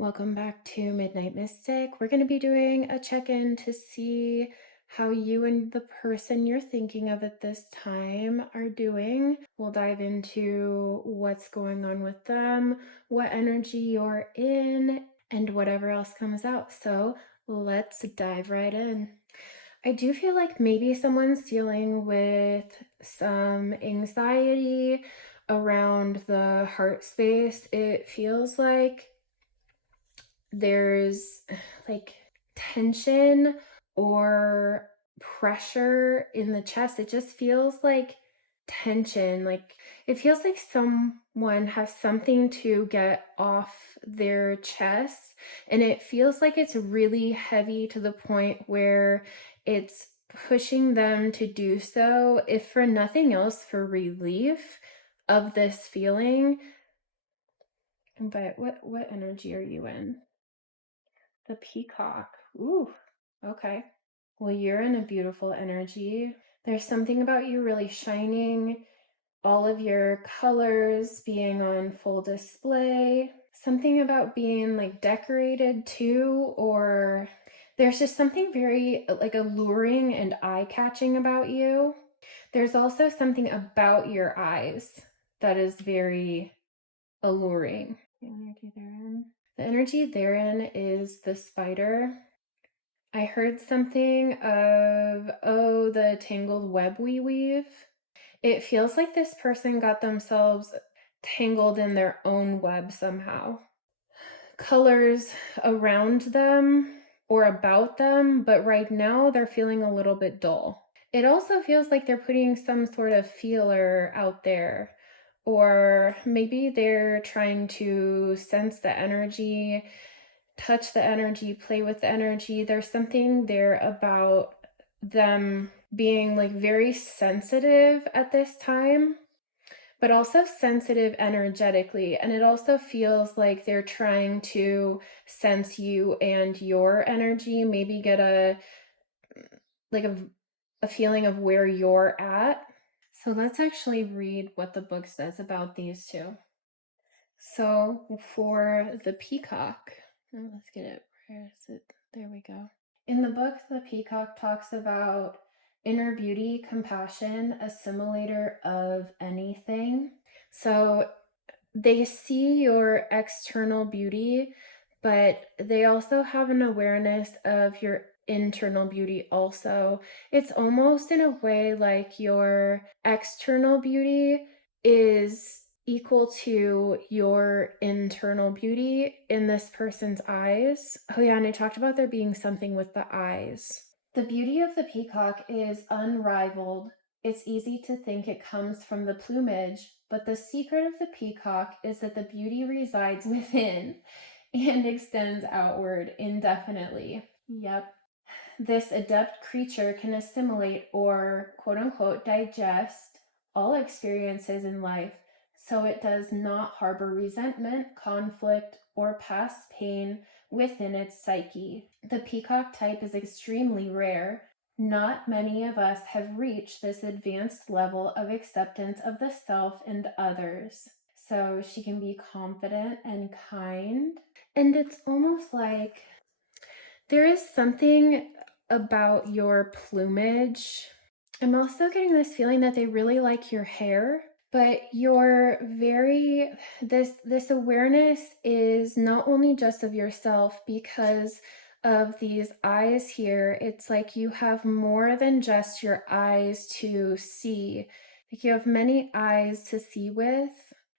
Welcome back to Midnight Mystic. We're going to be doing a check-in to see how you and the person you're thinking of at this time are doing. We'll dive into what's going on with them, what energy you're in, and whatever else comes out. So let's dive right in. I do feel like maybe someone's dealing with some anxiety around the heart space. It feels like there's like tension or pressure in the chest. It just feels like tension. Like it feels like someone has something to get off their chest, and it feels like it's really heavy to the point where it's pushing them to do so, if for nothing else, for relief of this feeling. But what energy are you in? The Peacock. Ooh, okay. Well, you're in a beautiful energy. There's something about you really shining, all of your colors being on full display, something about being like decorated too, or there's just something very like alluring and eye-catching about you. There's also something about your eyes that is very alluring. The energy therein. The energy therein is the spider. I heard something of, oh, the tangled web we weave. It feels like this person got themselves tangled in their own web somehow. Colors around them or about them, but right now they're feeling a little bit dull. It also feels like they're putting some sort of feeler out there, or maybe they're trying to sense the energy, touch the energy, play with the energy. There's something there about them being like very sensitive at this time, but also sensitive energetically. And it also feels like they're trying to sense you and your energy, maybe get a feeling of where you're at. So let's actually read what the book says about these two. So for the Peacock, let's get it. Where is it? There we go. In the book, the Peacock talks about inner beauty, compassion, assimilator of anything. So they see your external beauty, but they also have an awareness of your internal beauty also. It's almost in a way like your external beauty is equal to your internal beauty in this person's eyes. Oh yeah, and I talked about there being something with the eyes. The beauty of the peacock is unrivaled. It's easy to think it comes from the plumage, but the secret of the peacock is that the beauty resides within and extends outward indefinitely. Yep. This adept creature can assimilate or, quote unquote, digest all experiences in life, so it does not harbor resentment, conflict, or past pain within its psyche. The peacock type is extremely rare. Not many of us have reached this advanced level of acceptance of the self and others. So she can be confident and kind. And it's almost like there is something about your plumage. I'm also getting this feeling that they really like your hair, but you're very this awareness is not only just of yourself because of these eyes here. It's like you have more than just your eyes to see. Like you have many eyes to see with.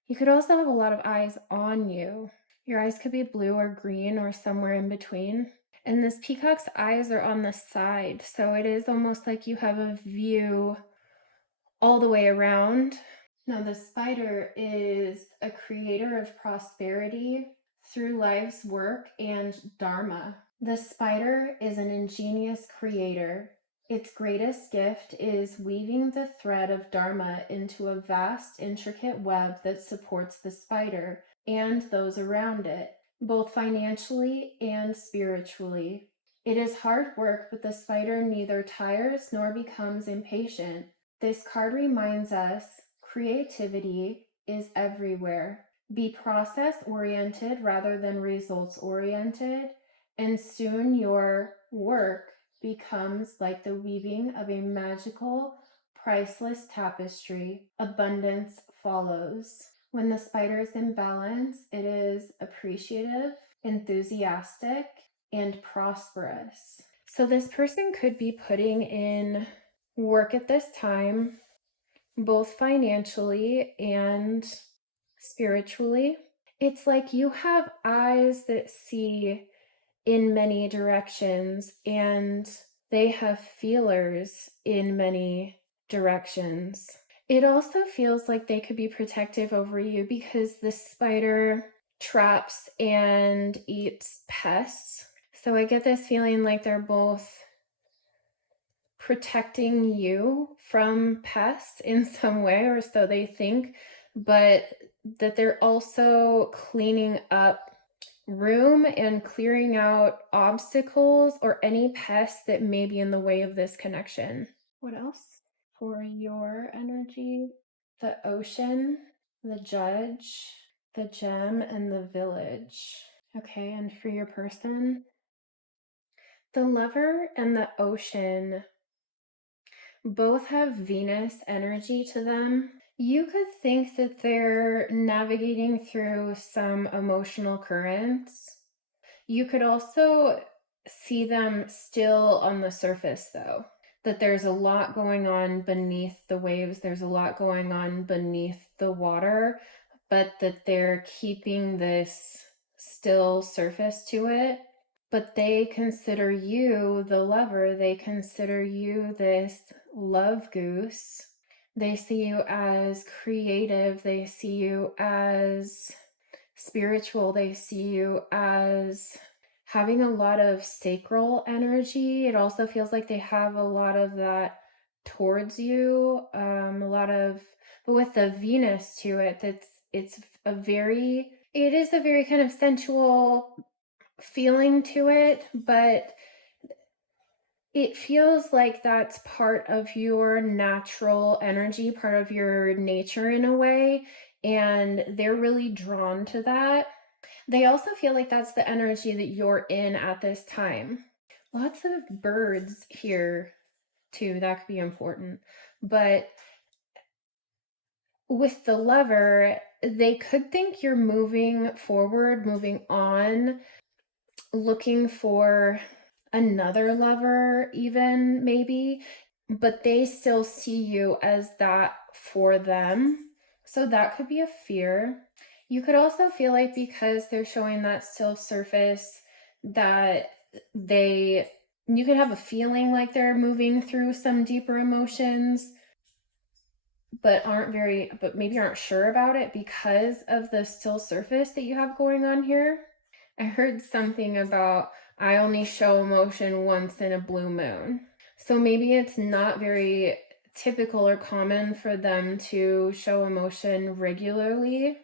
You could also have a lot of eyes on you. Your eyes could be blue or green or somewhere in between. And this peacock's eyes are on the side, so it is almost like you have a view all the way around. Now, the spider is a creator of prosperity through life's work and dharma. The spider is an ingenious creator. Its greatest gift is weaving the thread of dharma into a vast, intricate web that supports the spider and those around it, both financially and spiritually. It is hard work, but the spider neither tires nor becomes impatient. This card reminds us creativity is everywhere. Be process-oriented rather than results-oriented, and soon your work becomes like the weaving of a magical, priceless tapestry. Abundance follows. When the spider is in balance, it is appreciative, enthusiastic, and prosperous. So this person could be putting in work at this time, both financially and spiritually. It's like you have eyes that see in many directions, and they have feelers in many directions. It also feels like they could be protective over you because the spider traps and eats pests. So I get this feeling like they're both protecting you from pests in some way, or so they think, but that they're also cleaning up room and clearing out obstacles or any pests that may be in the way of this connection. What else? For your energy, the ocean, the judge, the gem, and the village. Okay, and for your person, the lover and the ocean both have Venus energy to them. You could think that they're navigating through some emotional currents. You could also see them still on the surface, though, that there's a lot going on beneath the waves, there's a lot going on beneath the water, but that they're keeping this still surface to it. But they consider you the lover, they consider you this love goose. They see you as creative, they see you as spiritual, they see you as having a lot of sacral energy. It also feels like they have a lot of that towards you, but with the Venus to it, it is a very kind of sensual feeling to it, but it feels like that's part of your natural energy, part of your nature in a way, and they're really drawn to that. They also feel like that's the energy that you're in at this time. Lots of birds here too, that could be important. But with the lover, they could think you're moving forward, moving on, looking for another lover even maybe, but they still see you as that for them. So that could be a fear. You could also feel like because they're showing that still surface that you could have a feeling like they're moving through some deeper emotions, but maybe aren't sure about it because of the still surface that you have going on here. I heard something about I only show emotion once in a blue moon. So maybe it's not very typical or common for them to show emotion regularly.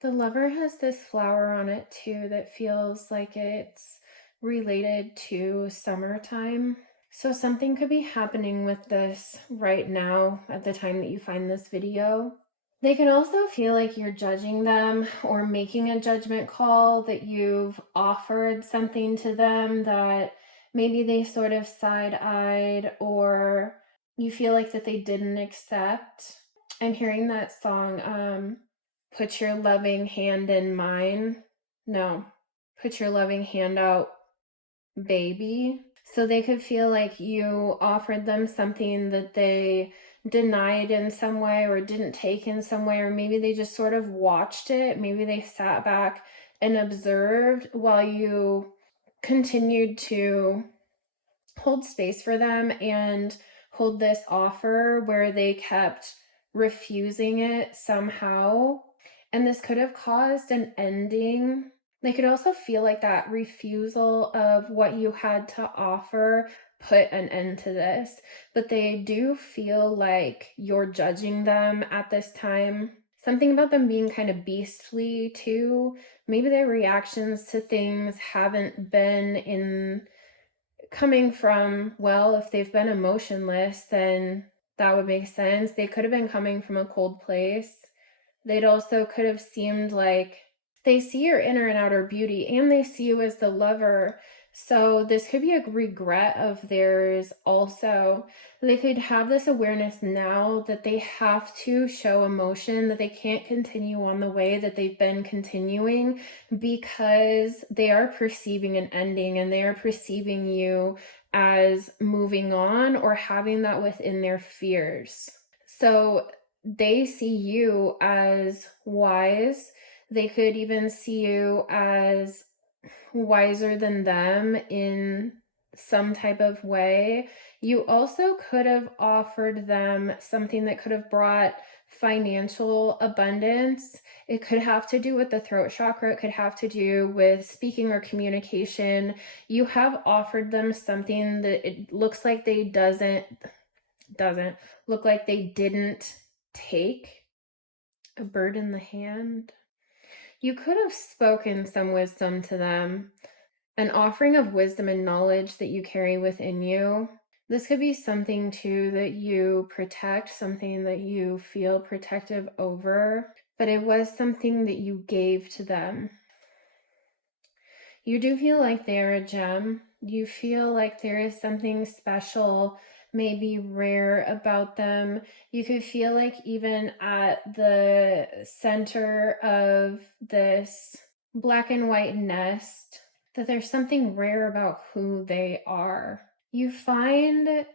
The lover has this flower on it too that feels like it's related to summertime. So something could be happening with this right now at the time that you find this video. They can also feel like you're judging them or making a judgment call, that you've offered something to them that maybe they sort of side-eyed, or you feel like that they didn't accept. I'm hearing that song, Put Your Loving Hand in Mine. No, Put Your Loving Hand Out, Baby. So they could feel like you offered them something that they denied in some way or didn't take in some way, or maybe they just sort of watched it. Maybe they sat back and observed while you continued to hold space for them and hold this offer where they kept refusing it somehow. And this could have caused an ending. They could also feel like that refusal of what you had to offer put an end to this, but they do feel like you're judging them at this time. Something about them being kind of beastly too. Maybe their reactions to things haven't been coming from, well, if they've been emotionless, then that would make sense. They could have been coming from a cold place. They'd also could have seemed like they see your inner and outer beauty, and they see you as the lover. So this could be a regret of theirs also. They could have this awareness now that they have to show emotion, that they can't continue on the way that they've been continuing because they are perceiving an ending, and they are perceiving you as moving on or having that within their fears. So they see you as wise. They could even see you as wiser than them in some type of way. You also could have offered them something that could have brought financial abundance. It could have to do with the throat chakra. It could have to do with speaking or communication. You have offered them something that it looks like they doesn't look like they didn't take. A bird in the hand. You could have spoken some wisdom to them, an offering of wisdom and knowledge that you carry within you. This could be something too that you protect, something that you feel protective over, but it was something that you gave to them. You do feel like they're a gem. You feel like there is something special, maybe rare about them. You could feel like even at the center of this black and white nest, that there's something rare about who they are. You find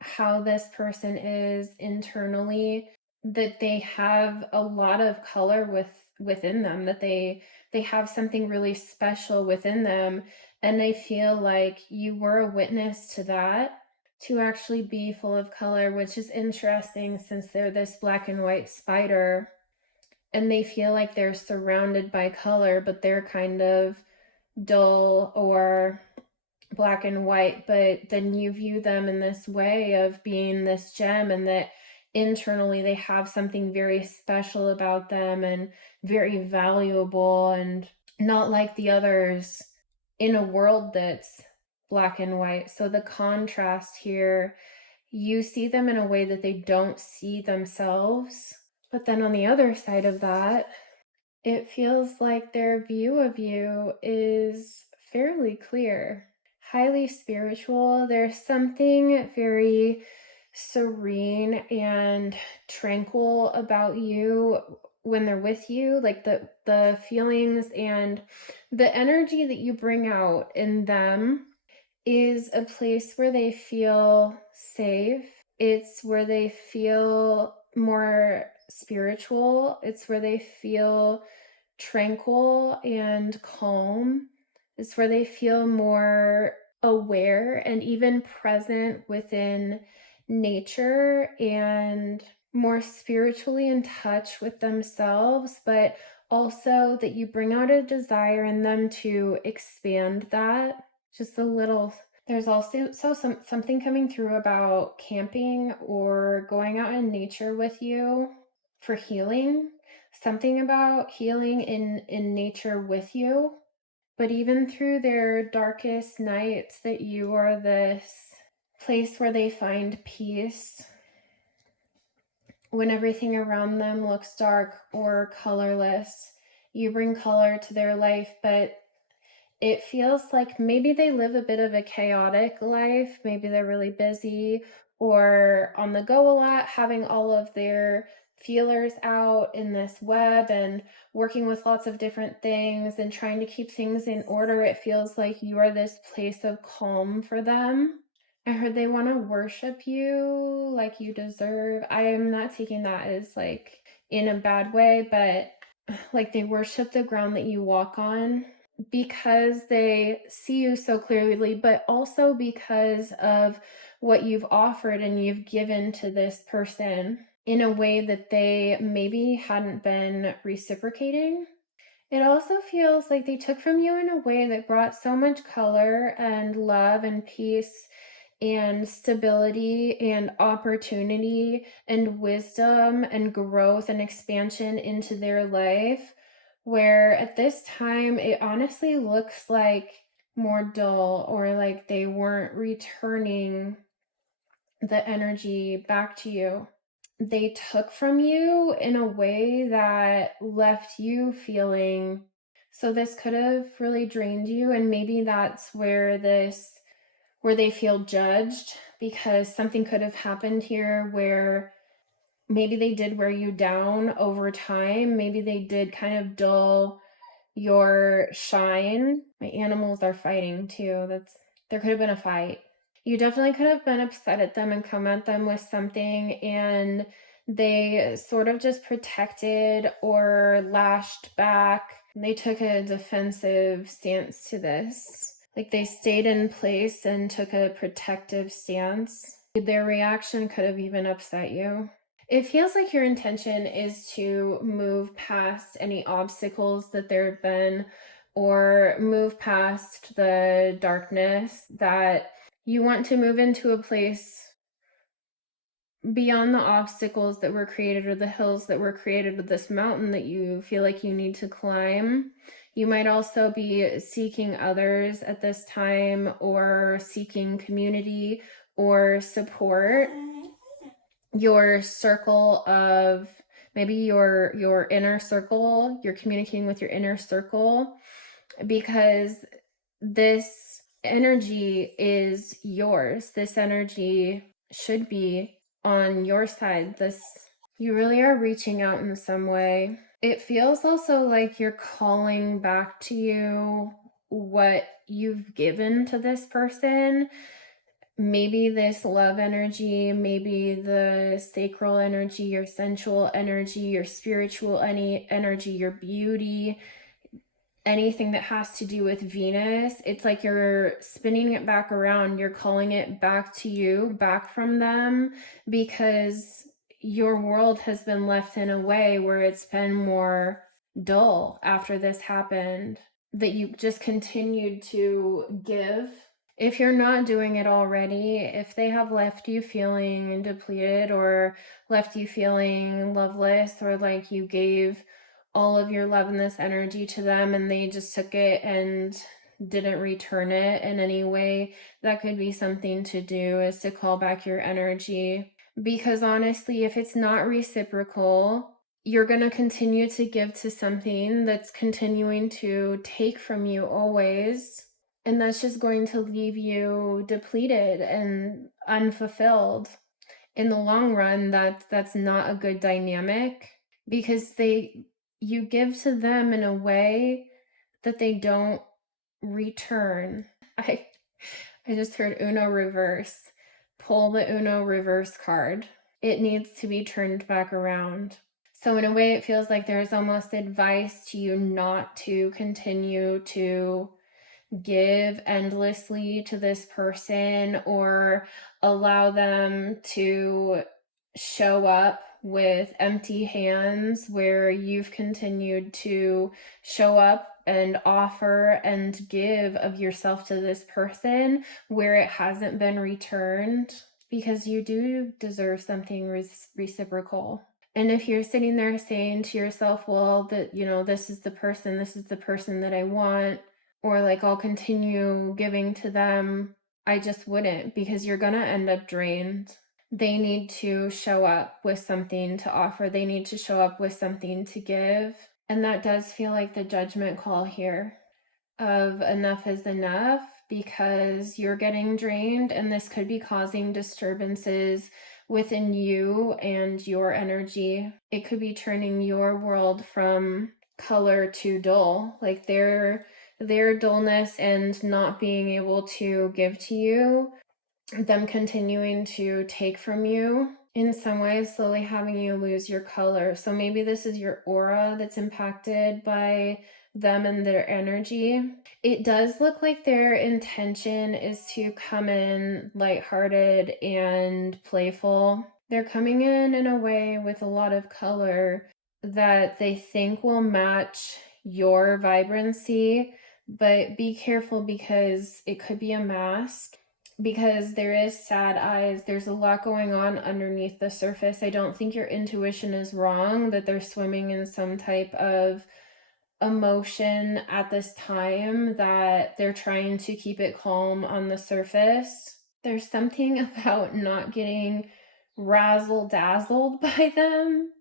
how this person is internally, that they have a lot of color within them, that they have something really special within them, and they feel like you were a witness to that, to actually be full of color, which is interesting since they're this black and white spider, and they feel like they're surrounded by color, but they're kind of dull or black and white. But then you view them in this way of being this gem, and that internally they have something very special about them and very valuable, and not like the others in a world that's black and white. So the contrast here, you see them in a way that they don't see themselves. But then on the other side of that, it feels like their view of you is fairly clear, highly spiritual. There's something very serene and tranquil about you when they're with you, like the feelings and the energy that you bring out in them is a place where they feel safe. It's where they feel more spiritual. It's where they feel tranquil and calm. It's where they feel more aware and even present within nature, and more spiritually in touch with themselves, but also that you bring out a desire in them to expand that just a little. There's also something coming through about camping or going out in nature with you for healing, something about healing in nature with you. But even through their darkest nights, that you are this place where they find peace. When everything around them looks dark or colorless, you bring color to their life, but it feels like maybe they live a bit of a chaotic life. Maybe they're really busy or on the go a lot, having all of their feelers out in this web and working with lots of different things and trying to keep things in order. It feels like you are this place of calm for them. I heard they want to worship you like you deserve. I am not taking that as like in a bad way, but like they worship the ground that you walk on, because they see you so clearly, but also because of what you've offered and you've given to this person in a way that they maybe hadn't been reciprocating. It also feels like they took from you in a way that brought so much color and love and peace and stability and opportunity and wisdom and growth and expansion into their life, where at this time it honestly looks like more dull, or like they weren't returning the energy back to you. they took from you in a way that left you feeling. So this could have really drained you, and maybe that's where they feel judged, because something could have happened here where maybe they did wear you down over time. Maybe they did kind of dull your shine. My animals are fighting too. There could have been a fight. You definitely could have been upset at them and come at them with something, and they sort of just protected or lashed back. They took a defensive stance to this. Like they stayed in place and took a protective stance. Their reaction could have even upset you. It feels like your intention is to move past any obstacles that there have been, or move past the darkness, that you want to move into a place beyond the obstacles that were created, or the hills that were created, or this mountain that you feel like you need to climb. You might also be seeking others at this time, or seeking community or support. Your circle of, maybe your inner circle, you're communicating with your inner circle, because this energy is yours. This energy should be on your side. You really are reaching out in some way. It feels also like you're calling back to you what you've given to this person. Maybe this love energy, maybe the sacral energy, your sensual energy, your spiritual energy, your beauty, anything that has to do with Venus. It's like you're spinning it back around. You're calling it back to you, back from them, because your world has been left in a way where it's been more dull after this happened, that you just continued to give. If you're not doing it already, if they have left you feeling depleted, or left you feeling loveless, or like you gave all of your love and this energy to them and they just took it and didn't return it in any way, that could be something to do, is to call back your energy. Because honestly, if it's not reciprocal, you're going to continue to give to something that's continuing to take from you always. And that's just going to leave you depleted and unfulfilled. In the long run, that's not a good dynamic, because you give to them in a way that they don't return. I just heard Uno reverse. Pull the Uno reverse card. It needs to be turned back around. So in a way, it feels like there's almost advice to you not to continue to give endlessly to this person, or allow them to show up with empty hands, where you've continued to show up and offer and give of yourself to this person, where it hasn't been returned, because you do deserve something reciprocal. And if you're sitting there saying to yourself, well, that, this is the person that I want, or like, I'll continue giving to them, I just wouldn't, because you're gonna end up drained. They need to show up with something to offer. They need to show up with something to give. And that does feel like the judgment call here of enough is enough, because you're getting drained, and this could be causing disturbances within you and your energy. It could be turning your world from color to dull, like their dullness and not being able to give to you, them continuing to take from you in some ways, slowly having you lose your color. So maybe this is your aura that's impacted by them and their energy. It does look like their intention is to come in lighthearted and playful. They're coming in a way with a lot of color that they think will match your vibrancy, but be careful, because it could be a mask, because there is sad eyes. There's a lot going on underneath the surface. I don't think your intuition is wrong, that they're swimming in some type of emotion at this time, that they're trying to keep it calm on the surface. There's something about not getting razzle-dazzled by them.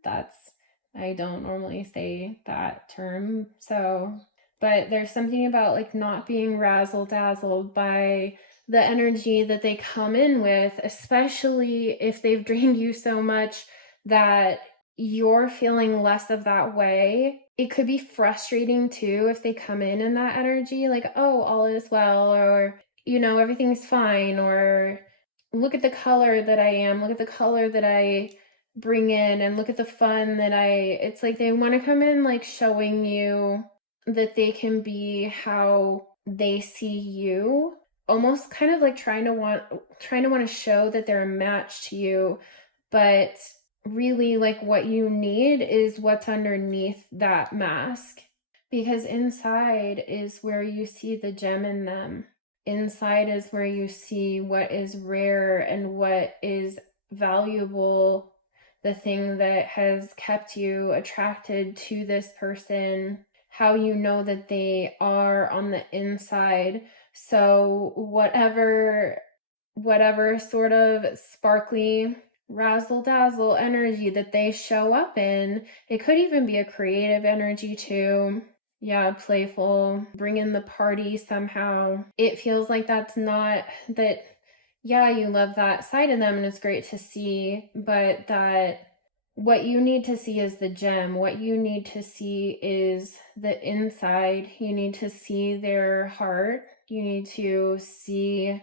I don't normally say that term, but there's something about like not being razzle-dazzled by the energy that they come in with, especially if they've drained you so much that you're feeling less of that way. It could be frustrating too if they come in that energy, like, oh, all is well, or, everything's fine, or look at the color that I am, look at the color that I bring in, and look at the fun that it's like they want to come in like showing you that they can be how they see you, almost kind of like trying to want to show that they're a match to you, but really like what you need is what's underneath that mask, because inside is where you see the gem in them. Inside is where you see what is rare and what is valuable, the thing that has kept you attracted to this person, how you know that they are on the inside. So whatever sort of sparkly razzle-dazzle energy that they show up in, it could even be a creative energy too. Yeah, playful, bring in the party somehow. It feels like that's not that, yeah, you love that side of them and it's great to see, but that what you need to see is the gem. What you need to see is the inside. You need to see their heart. You need to see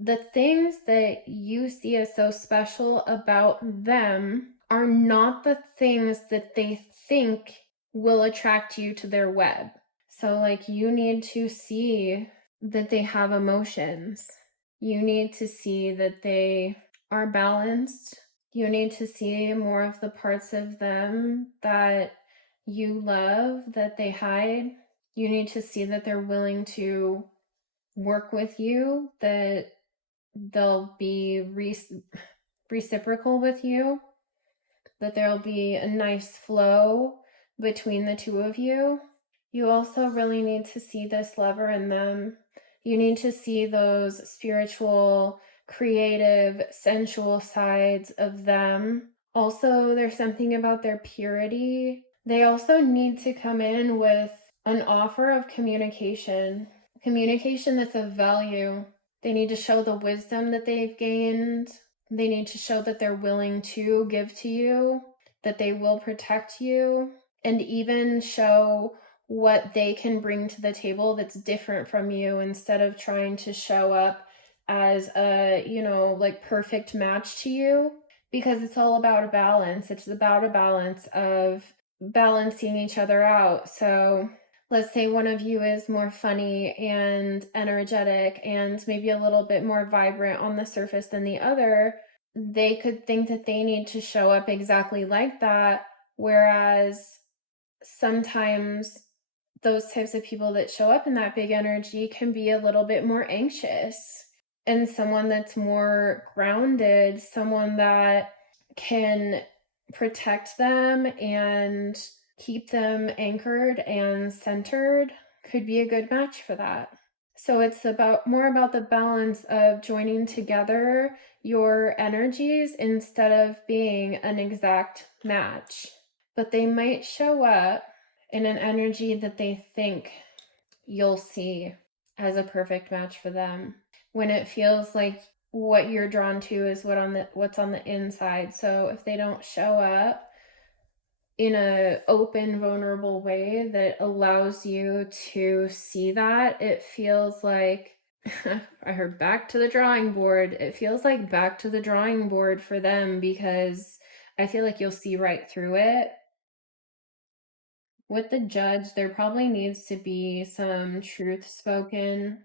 the things that you see as so special about them are not the things that they think will attract you to their web. So like you need to see that they have emotions. You need to see that they are balanced. You need to see more of the parts of them that you love, that they hide. You need to see that they're willing to work with you, that they'll be reciprocal with you, that there'll be a nice flow between the two of you. You also really need to see this lover in them. You need to see those spiritual, creative, sensual sides of them. Also, there's something about their purity. They also need to come in with an offer of communication that's of value. They need to show the wisdom that they've gained. They need to show that they're willing to give to you, that they will protect you, and even show what they can bring to the table that's different from you, instead of trying to show up as a, like perfect match to you, because it's all about a balance. It's about a balance of balancing each other out. So let's say one of you is more funny and energetic and maybe a little bit more vibrant on the surface than the other. They could think that they need to show up exactly like that, whereas sometimes those types of people that show up in that big energy can be a little bit more anxious. And someone that's more grounded, someone that can protect them and keep them anchored and centered, could be a good match for that. So it's more about the balance of joining together your energies instead of being an exact match. But they might show up in an energy that they think you'll see as a perfect match for them, when it feels like what you're drawn to is what's on the inside. So if they don't show up in a open, vulnerable way that allows you to see that, it feels like I heard back to the drawing board. It feels like back to the drawing board for them, because I feel like you'll see right through it. With the judge, there probably needs to be some truth spoken,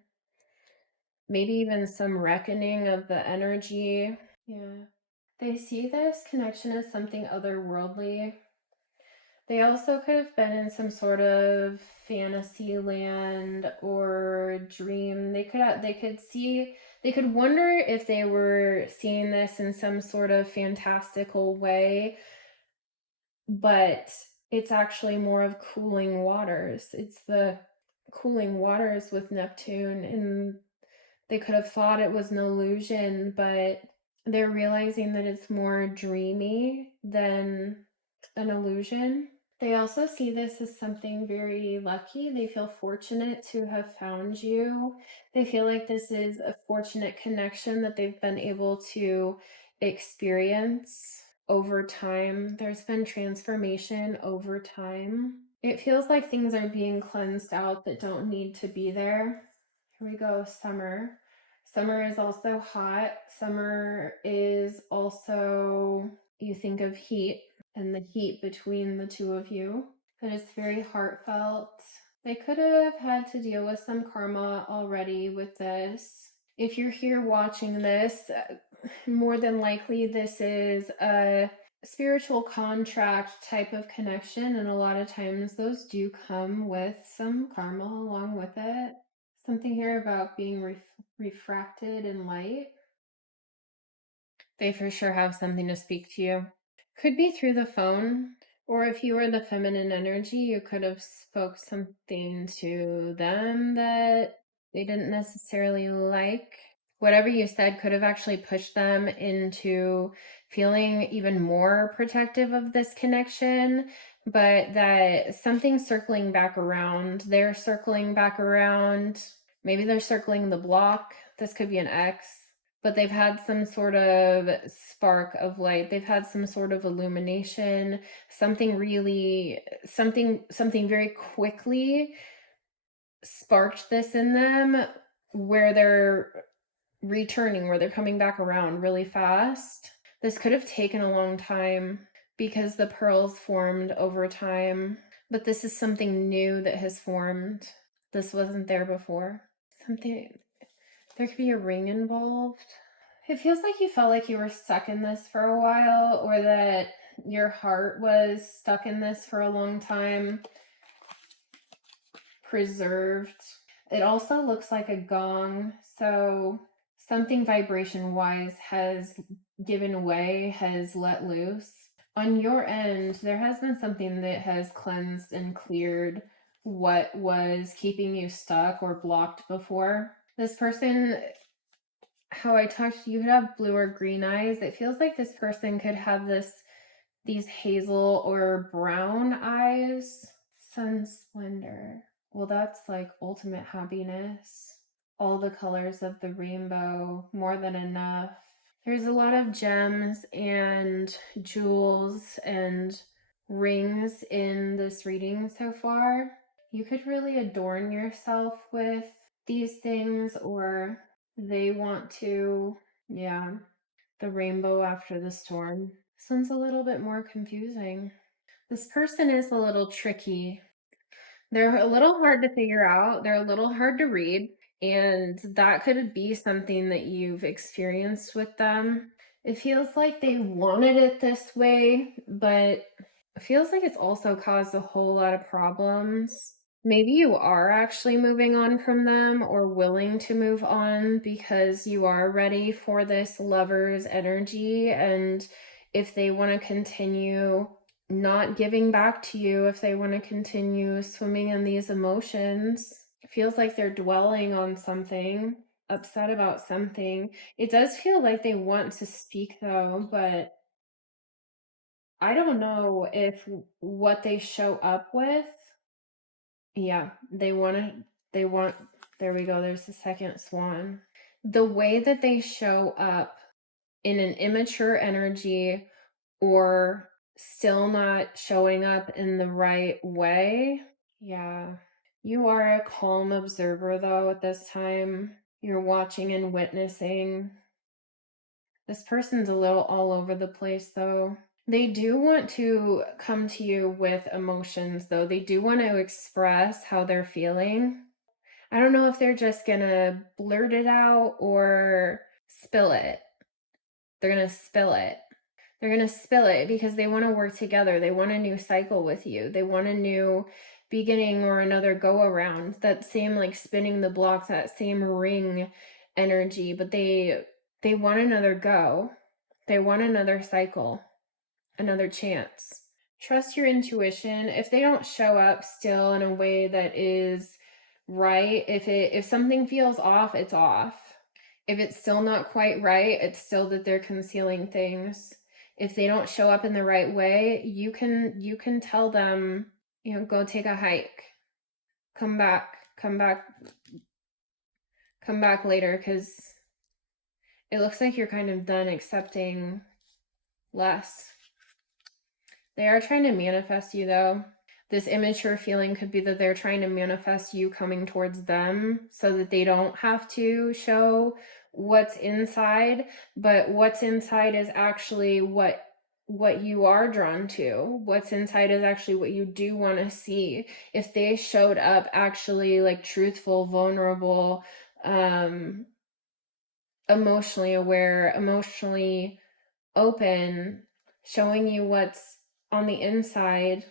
maybe even some reckoning of the energy. Yeah. They see this connection as something otherworldly. They also could have been in some sort of fantasy land or dream. They could wonder if they were seeing this in some sort of fantastical way, but it's actually more of cooling waters. It's the cooling waters with Neptune, and they could have thought it was an illusion, but they're realizing that it's more dreamy than an illusion. They also see this as something very lucky. They feel fortunate to have found you. They feel like this is a fortunate connection that they've been able to experience over time. There's been transformation over time. It feels like things are being cleansed out that don't need to be there. Here we go, summer. Summer is also hot. Summer is also, you think of heat and the heat between the two of you. But it's very heartfelt. They could have had to deal with some karma already with this. If you're here watching this, more than likely this is a spiritual contract type of connection, and a lot of times those do come with some karma along with it. Something here about being refracted in light. They for sure have something to speak to you. Could be through the phone, or if you were the feminine energy, you could have spoke something to them that they didn't necessarily like. Whatever you said could have actually pushed them into feeling even more protective of this connection, but that something's circling back around. They're circling back around. Maybe they're circling the block. This could be an ex, but they've had some sort of spark of light. They've had some sort of illumination, something very quickly sparked this in them, where they're returning, where they're coming back around really fast. This could have taken a long time because the pearls formed over time, but this is something new that has formed. This wasn't there before. There could be a ring involved. It feels like you felt like you were stuck in this for a while, or that your heart was stuck in this for a long time, preserved. It also looks like a gong, so something vibration-wise has given way, has let loose. On your end, there has been something that has cleansed and cleared what was keeping you stuck or blocked before. This person, how I talked to you, could have blue or green eyes. It feels like this person could have these hazel or brown eyes. Sun splendor. Well, that's like ultimate happiness. All the colors of the rainbow, more than enough. There's a lot of gems and jewels and rings in this reading so far. You could really adorn yourself with these things, or they want to, yeah, the rainbow after the storm. This one's a little bit more confusing. This person is a little tricky. They're a little hard to figure out. They're a little hard to read. And that could be something that you've experienced with them. It feels like they wanted it this way, but it feels like it's also caused a whole lot of problems. Maybe you are actually moving on from them or willing to move on because you are ready for this lover's energy. And if they want to continue not giving back to you, if they want to continue swimming in these emotions, it feels like they're dwelling on something, upset about something. It does feel like they want to speak though, but I don't know if what they show up with, yeah, they want, there we go, there's the second swan. The way that they show up in an immature energy or still not showing up in the right way. Yeah. You are a calm observer though at this time. You're watching and witnessing. This person's a little all over the place though. They do want to come to you with emotions though. They do want to express how they're feeling. I don't know if they're just gonna blurt it out or spill it. They're gonna spill it. They're going to spill it because they want to work together. They want a new cycle with you. They want a new beginning or another go around. That same like spinning the blocks, that same ring energy, but they want another go. They want another cycle, another chance. Trust your intuition. If they don't show up still in a way that is right, if something feels off, it's off. If it's still not quite right, it's still that they're concealing things. If they don't show up in the right way, you can tell them, you know, go take a hike. Come back, come back, come back later, because it looks like you're kind of done accepting less. They are trying to manifest you, though. This immature feeling could be that they're trying to manifest you coming towards them so that they don't have to show what's inside, but what's inside is actually what you are drawn to. What's inside is actually what you do want to see. If they showed up actually like truthful, vulnerable, emotionally aware, emotionally open, showing you what's on the inside,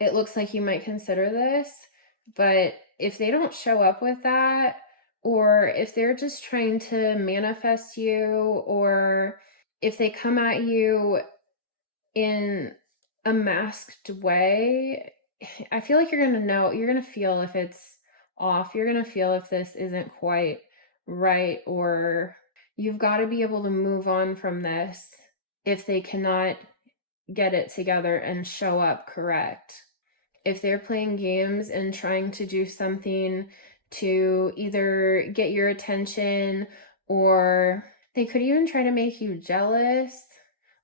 it looks like you might consider this. But if they don't show up with that, or if they're just trying to manifest you, or if they come at you in a masked way, I feel like you're going to feel if it's off. You're going to feel if this isn't quite right, or you've got to be able to move on from this if they cannot get it together and show up correct. If they're playing games and trying to do something to either get your attention, or they could even try to make you jealous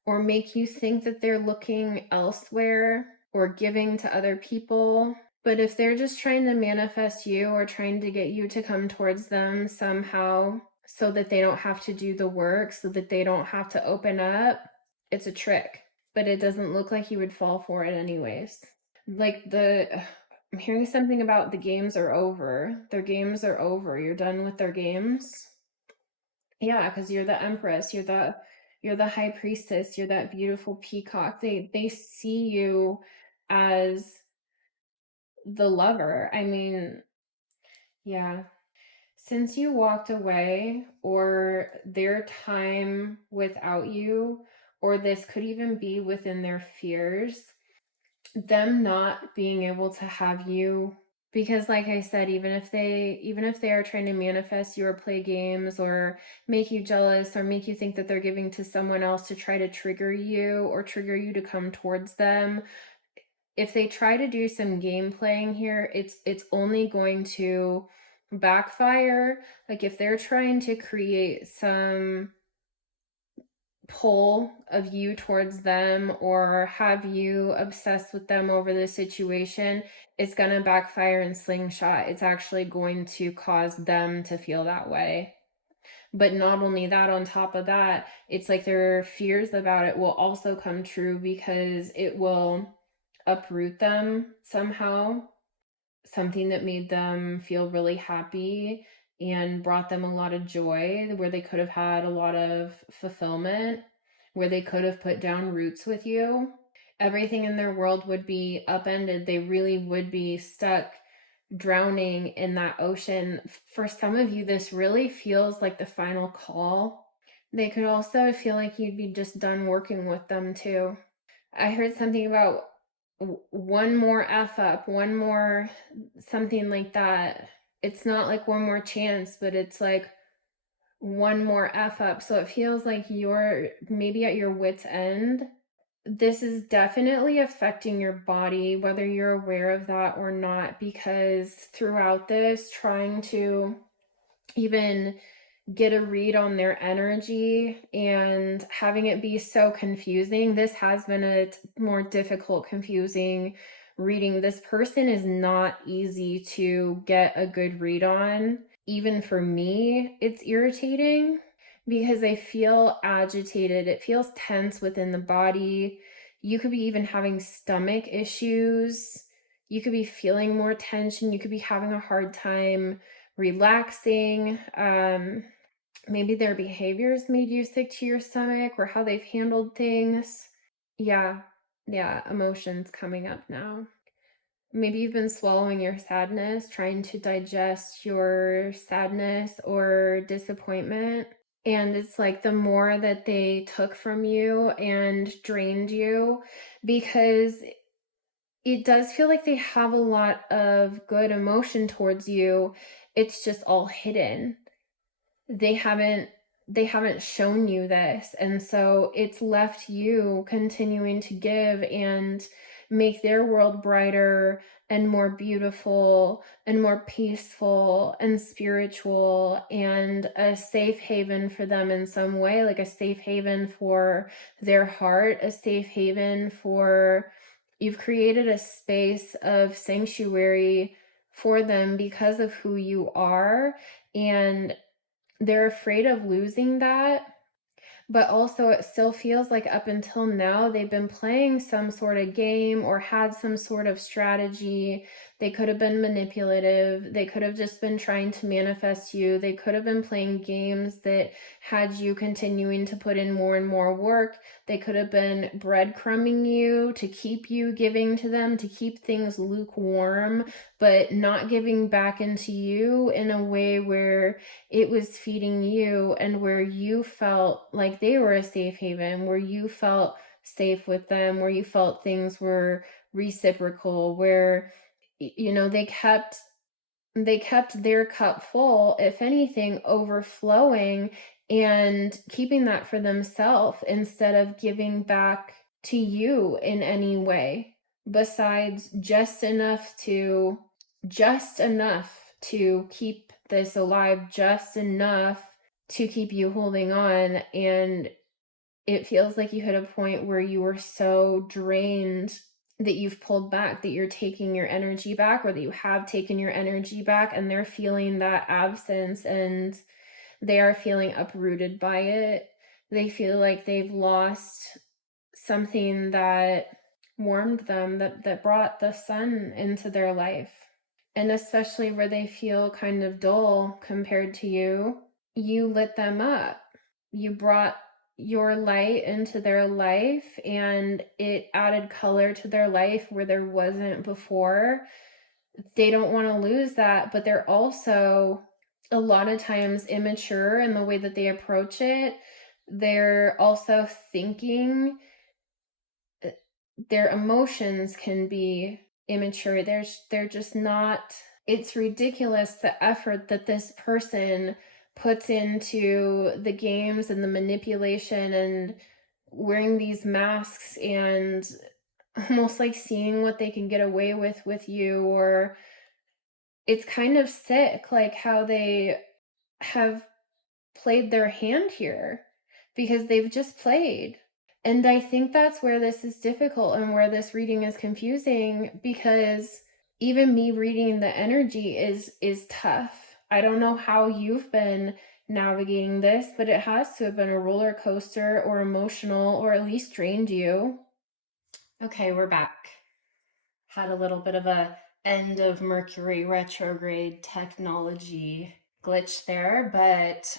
or make you think that they're looking elsewhere or giving to other people. But if they're just trying to manifest you or trying to get you to come towards them somehow so that they don't have to do the work, so that they don't have to open up, it's a trick. But it doesn't look like you would fall for it anyways. Like I'm hearing something about the games are over. Their games are over. You're done with their games. Yeah, because you're the Empress. You're the High Priestess. You're that beautiful peacock. They see you as the lover. I mean, yeah. Since you walked away, or their time without you, or this could even be within their fears, them not being able to have you, because like I said, even if they are trying to manifest you or play games or make you jealous or make you think that they're giving to someone else to try to trigger you or trigger you to come towards them, if they try to do some game playing here, it's only going to backfire. Like if they're trying to create some pull of you towards them or have you obsessed with them over the situation, it's going to backfire and slingshot. It's actually going to cause them to feel that way. But not only that, on top of that, it's like their fears about it will also come true because it will uproot them somehow. Something that made them feel really happy and brought them a lot of joy, where they could have had a lot of fulfillment, where they could have put down roots with you. Everything in their world would be upended. They really would be stuck drowning in that ocean. For some of you, this really feels like the final call. They could also feel like you'd be just done working with them too. I heard something about one more F up, one more something like that. It's not like one more chance, but it's like one more F up. So it feels like you're maybe at your wit's end. This is definitely affecting your body, whether you're aware of that or not, because throughout this, trying to even get a read on their energy and having it be so confusing. This has been a more difficult, confusing reading. This person is not easy to get a good read on. Even for me, it's irritating because I feel agitated. It feels tense within the body. You could be even having stomach issues. You could be feeling more tension. You could be having a hard time relaxing. Maybe their behaviors made you sick to your stomach or how they've handled things. Yeah, emotions coming up now. Maybe you've been swallowing your sadness, trying to digest your sadness or disappointment. And it's like the more that they took from you and drained you, because it does feel like they have a lot of good emotion towards you. It's just all hidden. they haven't shown you this, and so it's left you continuing to give and make their world brighter and more beautiful and more peaceful and spiritual and a safe haven for them in some way, like a safe haven for their heart, a safe haven for, you've created a space of sanctuary for them because of who you are, and they're afraid of losing that. But also, it still feels like up until now, they've been playing some sort of game or had some sort of strategy. They could have been manipulative. They could have just been trying to manifest you. They could have been playing games that had you continuing to put in more and more work. They could have been breadcrumbing you to keep you giving to them, to keep things lukewarm, but not giving back into you in a way where it was feeding you and where you felt like they were a safe haven, where you felt safe with them, where you felt things were reciprocal, where they kept their cup full, if anything, overflowing, and keeping that for themselves instead of giving back to you in any way, besides just enough to keep this alive, just enough to keep you holding on. And it feels like you hit a point where you were so drained that you've pulled back, that you're taking your energy back, or that you have taken your energy back, and they're feeling that absence and they are feeling uprooted by it. They feel like they've lost something that warmed them, that brought the sun into their life. And especially where they feel kind of dull compared to you, you lit them up. You brought your light into their life, and it added color to their life where there wasn't before. They don't want to lose that, but they're also a lot of times immature in the way that they approach it. They're also thinking, their emotions can be immature. They're just not, it's ridiculous the effort that this person puts into the games and the manipulation and wearing these masks and almost like seeing what they can get away with you. Or it's kind of sick, like how they have played their hand here, because they've just played. And I think that's where this is difficult and where this reading is confusing, because even me reading the energy is tough. I don't know how you've been navigating this, but it has to have been a roller coaster or emotional, or at least drained you. Okay, we're back. Had a little bit of a end of Mercury retrograde technology glitch there, but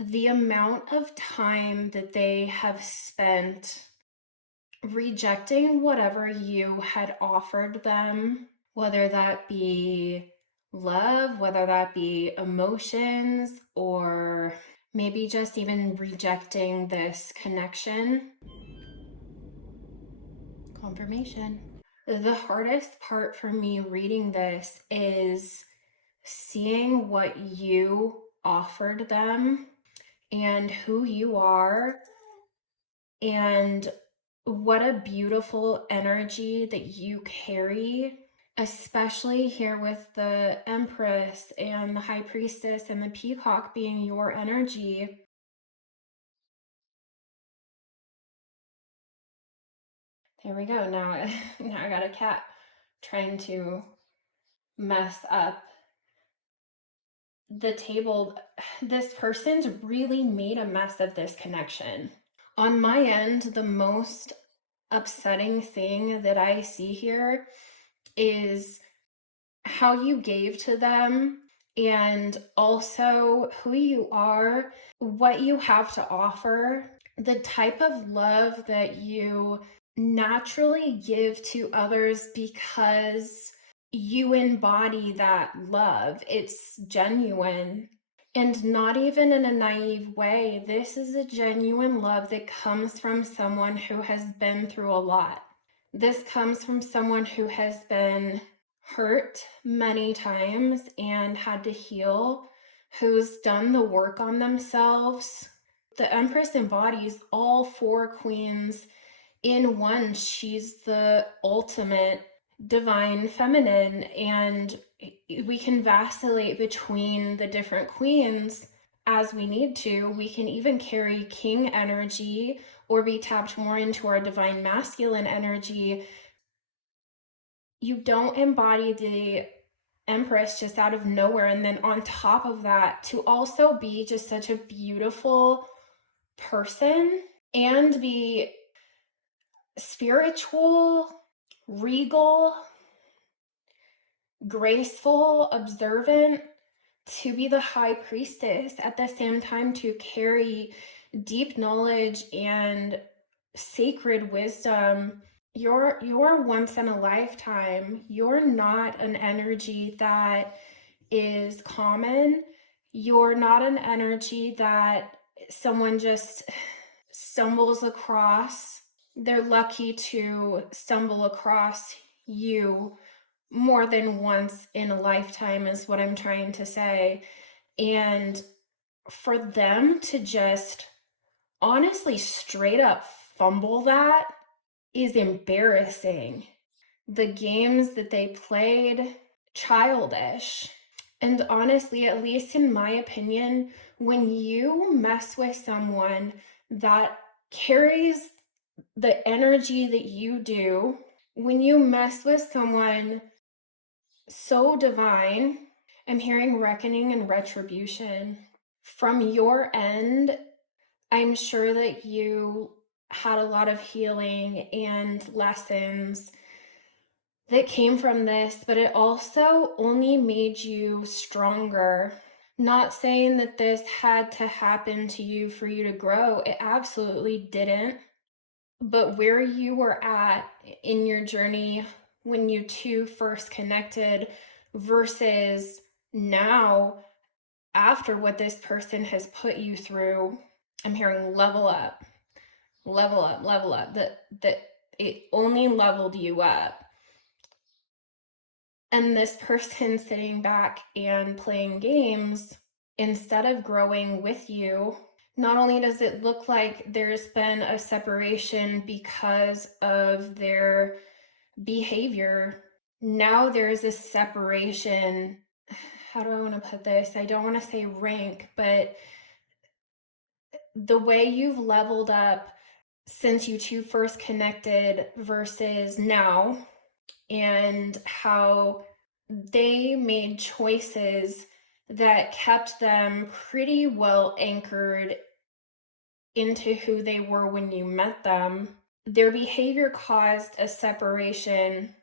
the amount of time that they have spent rejecting whatever you had offered them, whether that be love, whether that be emotions, or maybe just even rejecting this connection. Confirmation. The hardest part for me reading this is seeing what you offered them and who you are, and what a beautiful energy that you carry, especially here with the Empress and the High Priestess and the Peacock being your energy. There we go. Now I got a cat trying to mess up the table. This person's really made a mess of this connection. On my end, the most upsetting thing that I see here is how you gave to them, and also who you are, what you have to offer, the type of love that you naturally give to others because you embody that love. It's genuine. And not even in a naive way. This is a genuine love that comes from someone who has been through a lot. This comes from someone who has been hurt many times and had to heal who's done the work on themselves. The Empress embodies all four queens in one. She's the ultimate divine feminine, and we can vacillate between the different queens as we need to. We can even carry king energy or be tapped more into our divine masculine energy. You don't embody the Empress just out of nowhere, and then on top of that, to also be just such a beautiful person and be spiritual, regal, graceful, observant, to be the High Priestess at the same time, to carry deep knowledge and sacred wisdom. You're once in a lifetime. You're not an energy that is common. You're not an energy that someone just stumbles across. They're lucky to stumble across you more than once in a lifetime, is what I'm trying to say. And for them to just honestly straight up fumble that is embarrassing. The games that they played, childish. And honestly, at least in my opinion, when you mess with someone that carries the energy that you do, when you mess with someone so divine, I'm hearing reckoning and retribution. From your end, I'm sure that you had a lot of healing and lessons that came from this, but it also only made you stronger. Not saying that this had to happen to you for you to grow, it absolutely didn't. But where you were at in your journey when you two first connected versus now, after what this person has put you through, I'm hearing level up, level up, level up. That it only leveled you up. And this person sitting back and playing games instead of growing with you, not only does it look like there's been a separation because of their behavior, now there's a separation. How do I want to put this? I don't want to say rank, but the way you've leveled up since you two first connected versus now, and how they made choices that kept them pretty well anchored into who they were when you met them. Their behavior caused a separation,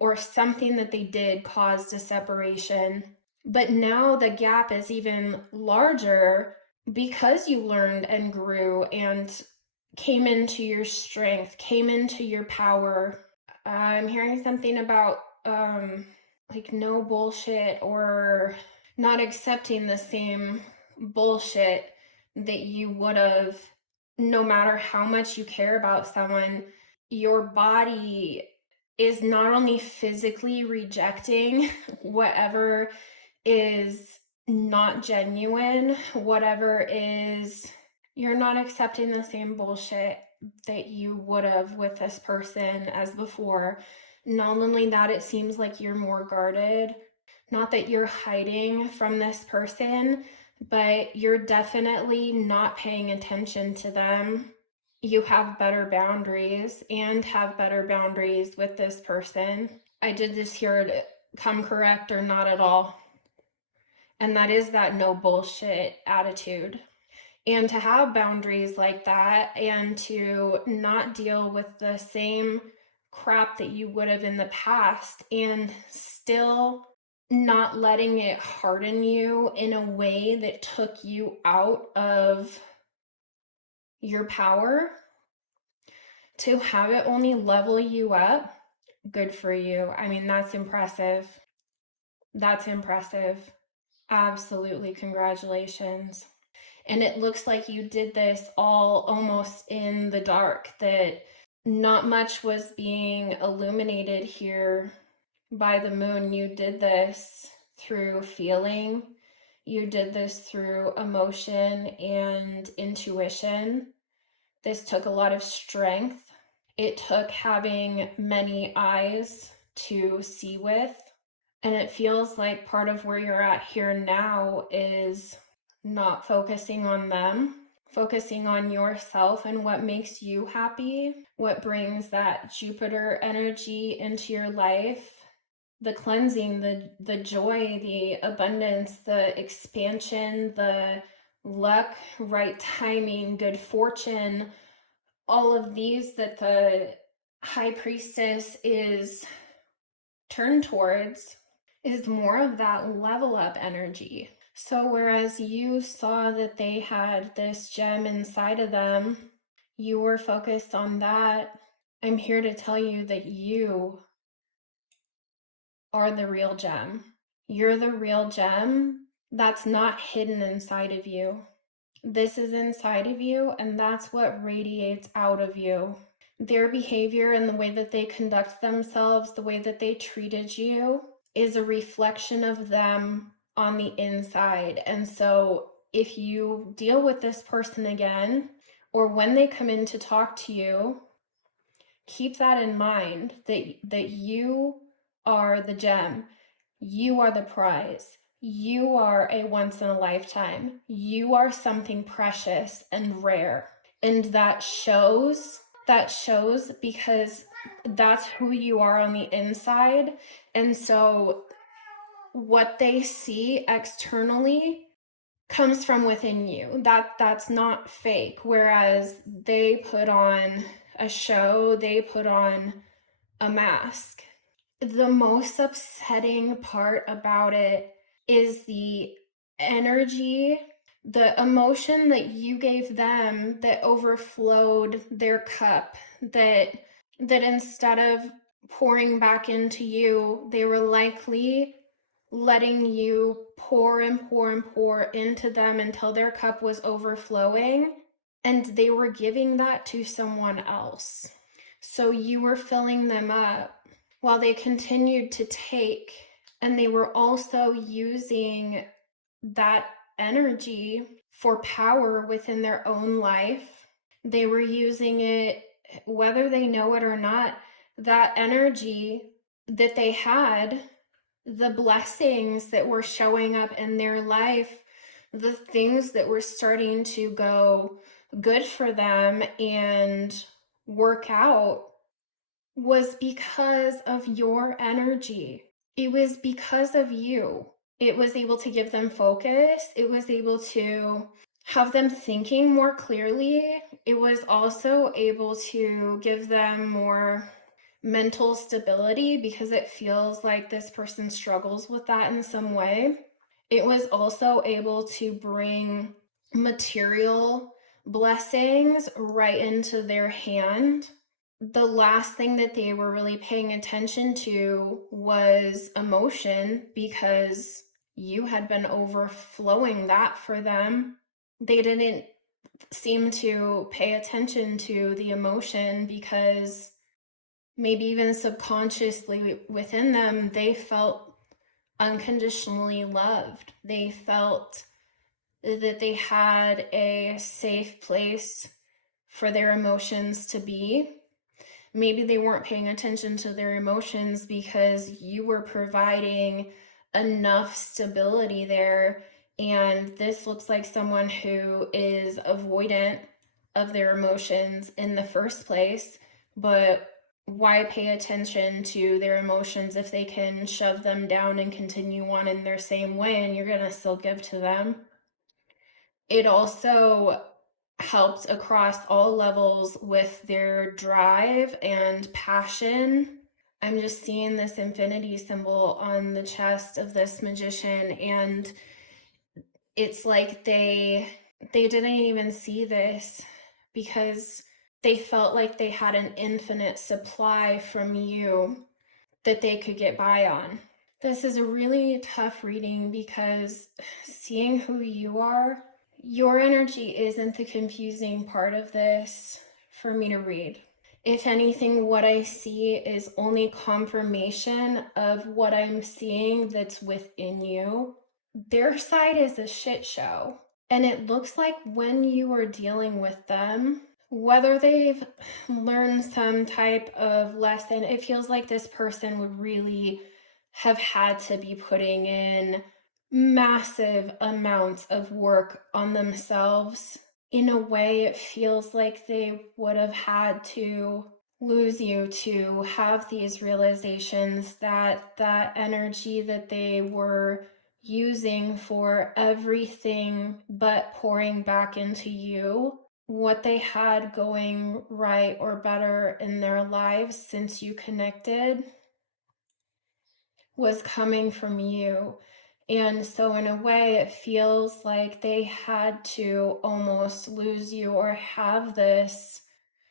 or something that they did caused a separation. But now the gap is even larger because you learned and grew and came into your strength, came into your power. I'm hearing something about like no bullshit, or not accepting the same bullshit that you would have, no matter how much you care about someone. Your body is not only physically rejecting whatever is not genuine, whatever is, you're not accepting the same bullshit that you would have with this person as before. Not only that, it seems like you're more guarded. Not that you're hiding from this person, but you're definitely not paying attention to them. You have better boundaries and have better boundaries with this person. I did just hear it come correct or not at all. And that is that no bullshit attitude. And to have boundaries like that and to not deal with the same crap that you would have in the past, and still not letting it harden you in a way that took you out of your power, to have it only level you up, good for you. I mean, that's impressive. That's impressive. Absolutely, congratulations. And it looks like you did this all almost in the dark, that not much was being illuminated here by the moon. You did this through feeling. You did this through emotion and intuition. This took a lot of strength. It took having many eyes to see with. And it feels like part of where you're at here now is not focusing on them, focusing on yourself and what makes you happy, what brings that Jupiter energy into your life, the cleansing, the joy, the abundance, the expansion, the luck, right timing, good fortune, all of these that the High Priestess is turned towards is more of that level up energy. So whereas you saw that they had this gem inside of them, you were focused on that. I'm here to tell you that you are the real gem. You're the real gem that's not hidden inside of you. This is inside of you, and that's what radiates out of you. Their behavior and the way that they conduct themselves, the way that they treated you, is a reflection of them on the inside. And so if you deal with this person again, or when they come in to talk to you, keep that in mind, that you are the gem. You are the prize. You are a once in a lifetime. You are something precious and rare. And that shows because that's who you are on the inside. And so what they see externally comes from within you. That's not fake. Whereas they put on a show, they put on a mask. The most upsetting part about it is the energy, the emotion that you gave them that overflowed their cup, that instead of pouring back into you, they were likely letting you pour and pour and pour into them until their cup was overflowing, and they were giving that to someone else. So you were filling them up while they continued to take, and they were also using that energy for power within their own life. They were using it, whether they know it or not, that energy that they had, the blessings that were showing up in their life, the things that were starting to go good for them and work out, was because of your energy. It was because of you. It was able to give them focus. It was able to have them thinking more clearly. It was also able to give them more mental stability because it feels like this person struggles with that in some way. It was also able to bring material blessings right into their hand. The last thing that they were really paying attention to was emotion, because you had been overflowing that for them. They didn't seem to pay attention to the emotion because maybe even subconsciously within them, they felt unconditionally loved. They felt that they had a safe place for their emotions to be. Maybe they weren't paying attention to their emotions because you were providing enough stability there. And this looks like someone who is avoidant of their emotions in the first place. But why pay attention to their emotions if they can shove them down and continue on in their same way and you're going to still give to them? It also helped across all levels with their drive and passion. I'm just seeing this infinity symbol on the chest of this magician, and it's like they didn't even see this because they felt like they had an infinite supply from you that they could get by on. This is a really tough reading because seeing who you are, your energy isn't the confusing part of this for me to read. If anything, what I see is only confirmation of what I'm seeing that's within you. their side is a shit show. And it looks like when you are dealing with them, whether they've learned some type of lesson, it feels like this person would really have had to be putting in massive amounts of work on themselves. In a way, it feels like they would have had to lose you to have these realizations that that energy that they were using for everything but pouring back into you, what they had going right or better in their lives since you connected, was coming from you. And so, in a way, it feels like they had to almost lose you or have this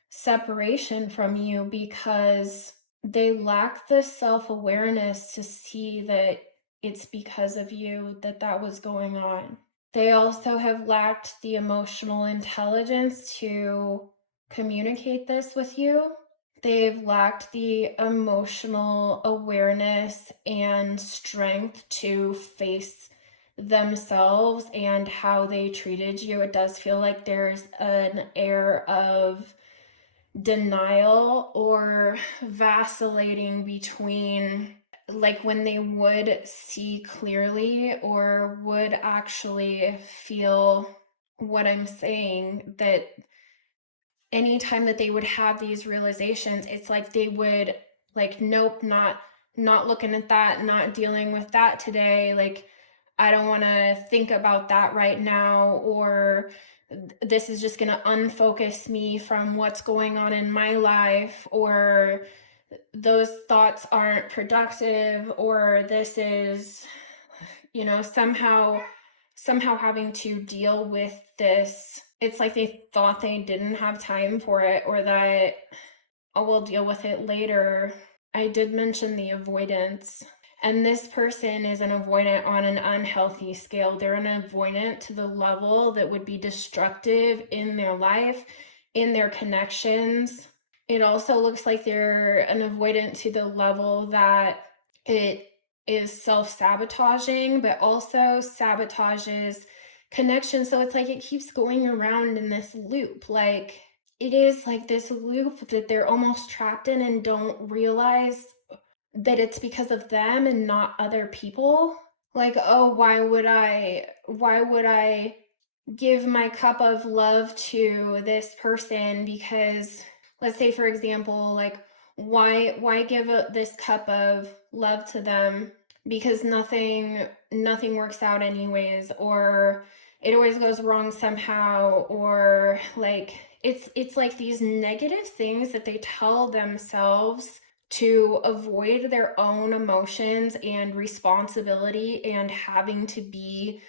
separation from you because they lack the self-awareness to see that it's because of you that that was going on. They also have lacked the emotional intelligence to communicate this with you. They've lacked the emotional awareness and strength to face themselves and how they treated you. It does feel like there's an air of denial or vacillating between, like, when they would see clearly or would actually feel what I'm saying, that anytime that they would have these realizations, it's like they would, like, nope, not looking at that, not dealing with that today, like, I don't want to think about that right now, or this is just going to unfocus me from what's going on in my life, or those thoughts aren't productive, or this is, somehow having to deal with this. It's like they thought they didn't have time for it, or that, oh, we'll deal with it later. I did mention the avoidance. And this person is an avoidant on an unhealthy scale. They're an avoidant to the level that would be destructive in their life, in their connections. It also looks like they're an avoidant to the level that it is self-sabotaging, but also sabotages connection. So it's like it keeps going around in this loop. Like, it is like this loop that they're almost trapped in and don't realize that it's because of them and not other people. Like, oh, why would I give my cup of love to this person? Because, let's say, for example, like, why give this cup of love to them? Because nothing works out anyways, or it always goes wrong somehow, or like, it's like these negative things that they tell themselves to avoid their own emotions and responsibility and having to be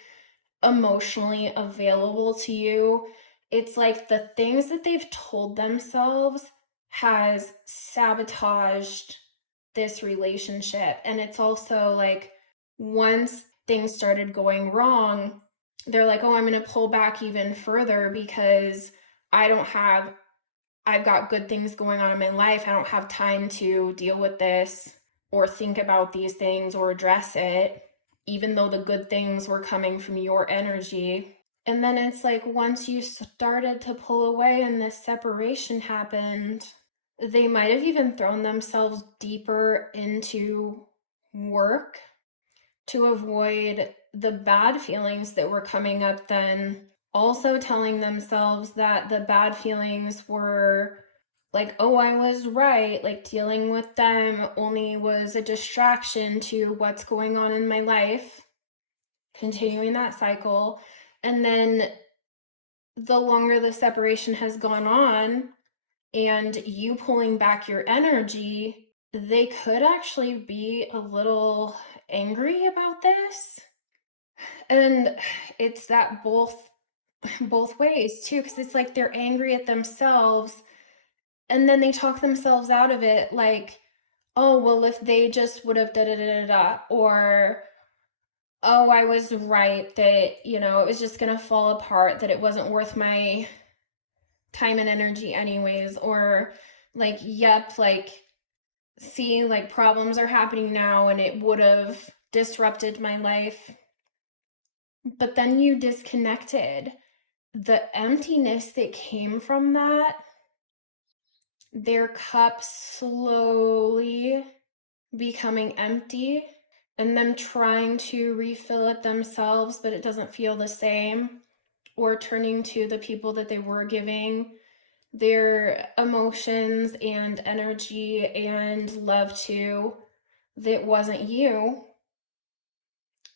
emotionally available to you. It's like the things that they've told themselves has sabotaged this relationship. And it's also like, once things started going wrong, they're like, oh, I'm going to pull back even further because I don't have I've got good things going on in my life. I don't have time to deal with this or think about these things or address it, even though the good things were coming from your energy. And then it's like, once you started to pull away and this separation happened, they might have even thrown themselves deeper into work to avoid the bad feelings that were coming up then, also telling themselves that the bad feelings were like, oh, I was right, like dealing with them only was a distraction to what's going on in my life, continuing that cycle. And then the longer the separation has gone on and you pulling back your energy, they could actually be a little angry about this. And it's that both ways too, because it's like they're angry at themselves and then they talk themselves out of it, like, oh, well, if they just would have da da da da da, or oh, I was right that, it was just gonna fall apart, that it wasn't worth my time and energy anyways, or like, yep, like, see, like, problems are happening now and it would have disrupted my life but then you disconnected. The emptiness that came from that, their cup slowly becoming empty, and them trying to refill it themselves, but it doesn't feel the same, or turning to the people that they were giving their emotions and energy and love to, that wasn't you,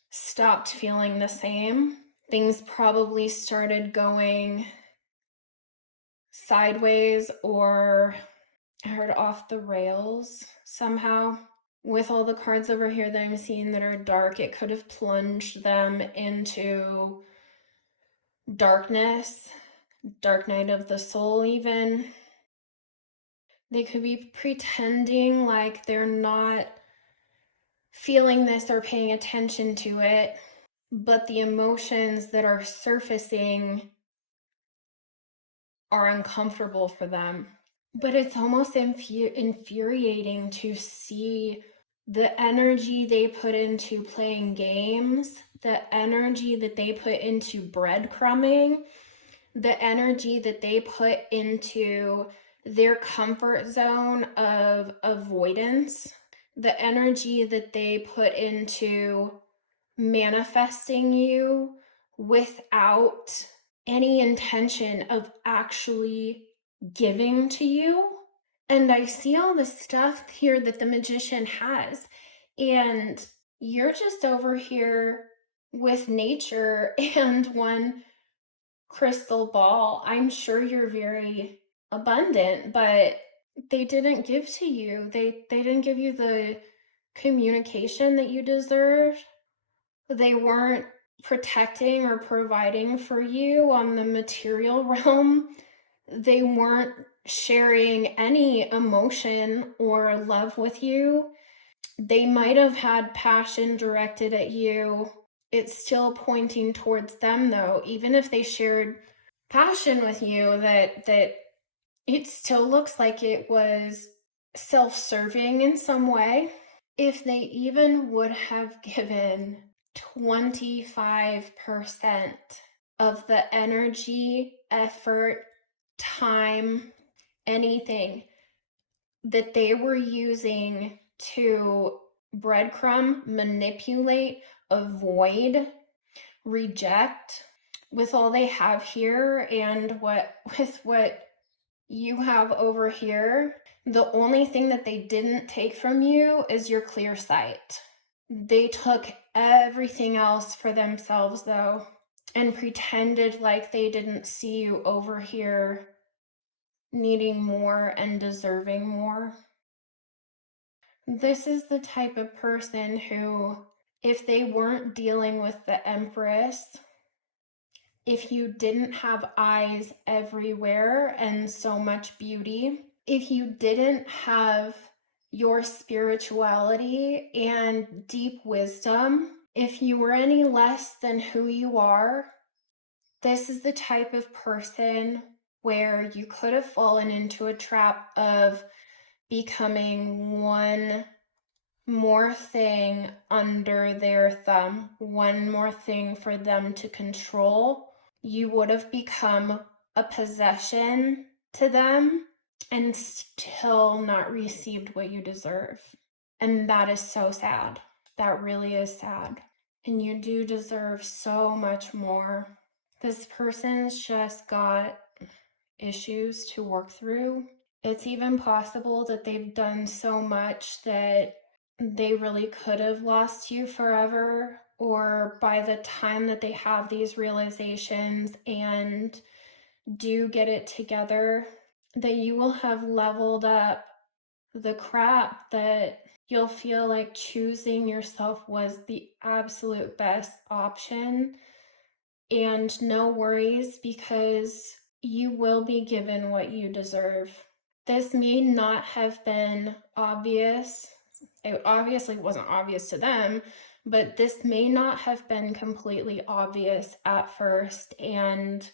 stopped feeling the same. Things probably started going sideways, or I heard off the rails somehow. With all the cards over here that I'm seeing that are dark, it could have plunged them into darkness, dark night of the soul even. They could be pretending like they're not feeling this or paying attention to it, but the emotions that are surfacing are uncomfortable for them. But it's almost infuriating to see the energy they put into playing games, the energy that they put into breadcrumbing, the energy that they put into their comfort zone of avoidance, the energy that they put into manifesting you without any intention of actually giving to you. And I see all the stuff here that the magician has, and you're just over here with nature and one crystal ball. I'm sure you're very abundant, but they didn't give to you. They didn't give you the communication that you deserved. They weren't protecting or providing for you on the material realm. They weren't sharing any emotion or love with you. They might have had passion directed at you. It's still pointing towards them though, even if they shared passion with you, that it still looks like it was self-serving in some way. If they even would have given 25% of the energy, effort, time, anything that they were using to breadcrumb, manipulate, avoid, reject, with all they have here and with what you have over here, the only thing that they didn't take from you is your clear sight. They took everything else for themselves though, and pretended like they didn't see you over here needing more and deserving more. This is the type of person who, if they weren't dealing with the Empress, if you didn't have eyes everywhere and so much beauty, if you didn't have your spirituality and deep wisdom, if you were any less than who you are, this is the type of person where you could have fallen into a trap of becoming one more thing under their thumb, one more thing for them to control. You would have become a possession to them and still not received what you deserve. And that is so sad. That really is sad. And you do deserve so much more. This person's just got issues to work through. It's even possible that they've done so much that they really could have lost you forever, or by the time that they have these realizations and do get it together, that you will have leveled up the crap, that you'll feel like choosing yourself was the absolute best option. And no worries, because you will be given what you deserve. This may not have been obvious. It obviously wasn't obvious to them, but this may not have been completely obvious at first. And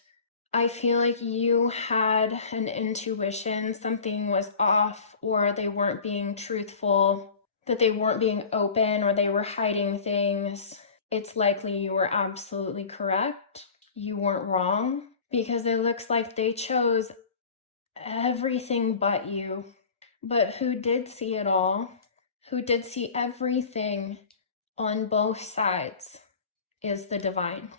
I feel like you had an intuition something was off, or they weren't being truthful, that they weren't being open, or they were hiding things. it's likely you were absolutely correct. You weren't wrong, because it looks like they chose everything but you. But who did see it all, who did see everything on both sides, is the divine.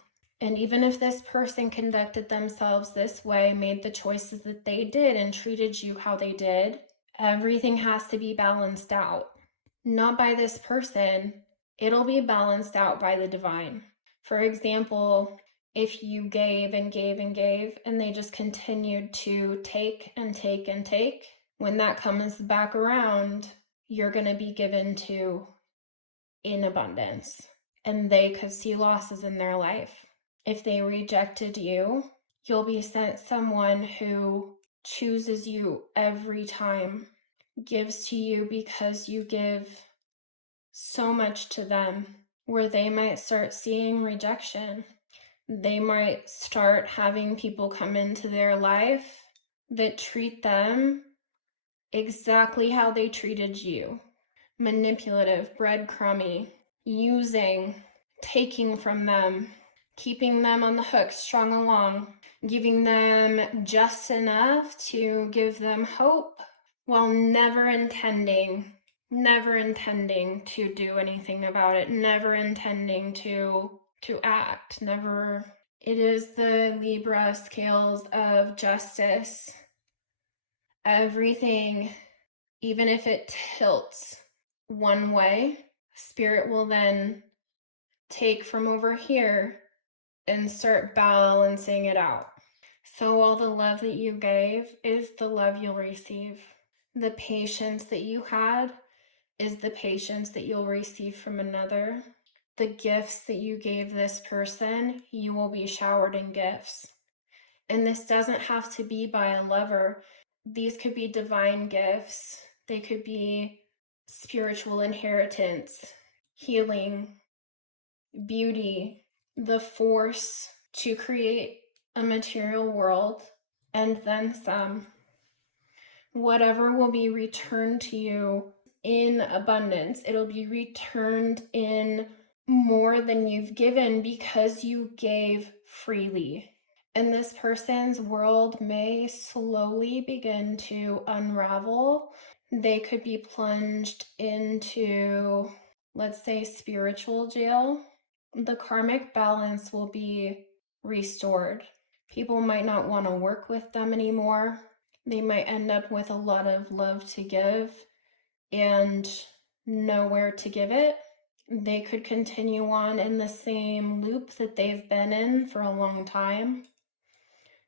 And even if this person conducted themselves this way, made the choices that they did, and treated you how they did, everything has to be balanced out. Not by this person, it'll be balanced out by the divine. For example, if you gave and gave and gave, and they just continued to take and take and take, when that comes back around, you're going to be given to in abundance, and they could see losses in their life. If they rejected you, you'll be sent someone who chooses you every time, gives to you because you give so much to them, where they might start seeing rejection. They might start having people come into their life that treat them exactly how they treated you. Manipulative, breadcrumby, using, taking from them, keeping them on the hook, strung along, giving them just enough to give them hope, while never intending to do anything about it, never intending to act, never. It is the Libra scales of justice. Everything, even if it tilts one way, Spirit will then take from over here and start balancing it out. So all the love that you gave is the love you'll receive. The patience that you had is the patience that you'll receive from another. The gifts that you gave this person, you will be showered in gifts. And this doesn't have to be by a lover. These could be divine gifts. They could be spiritual inheritance, healing, beauty, the force to create a material world, and then some. Whatever will be returned to you in abundance. It'll be returned in more than you've given, because you gave freely. And this person's world may slowly begin to unravel. They could be plunged into, let's say, spiritual jail. The karmic balance will be restored. People might not want to work with them anymore. They might end up with a lot of love to give and nowhere to give it. They could continue on in the same loop that they've been in for a long time,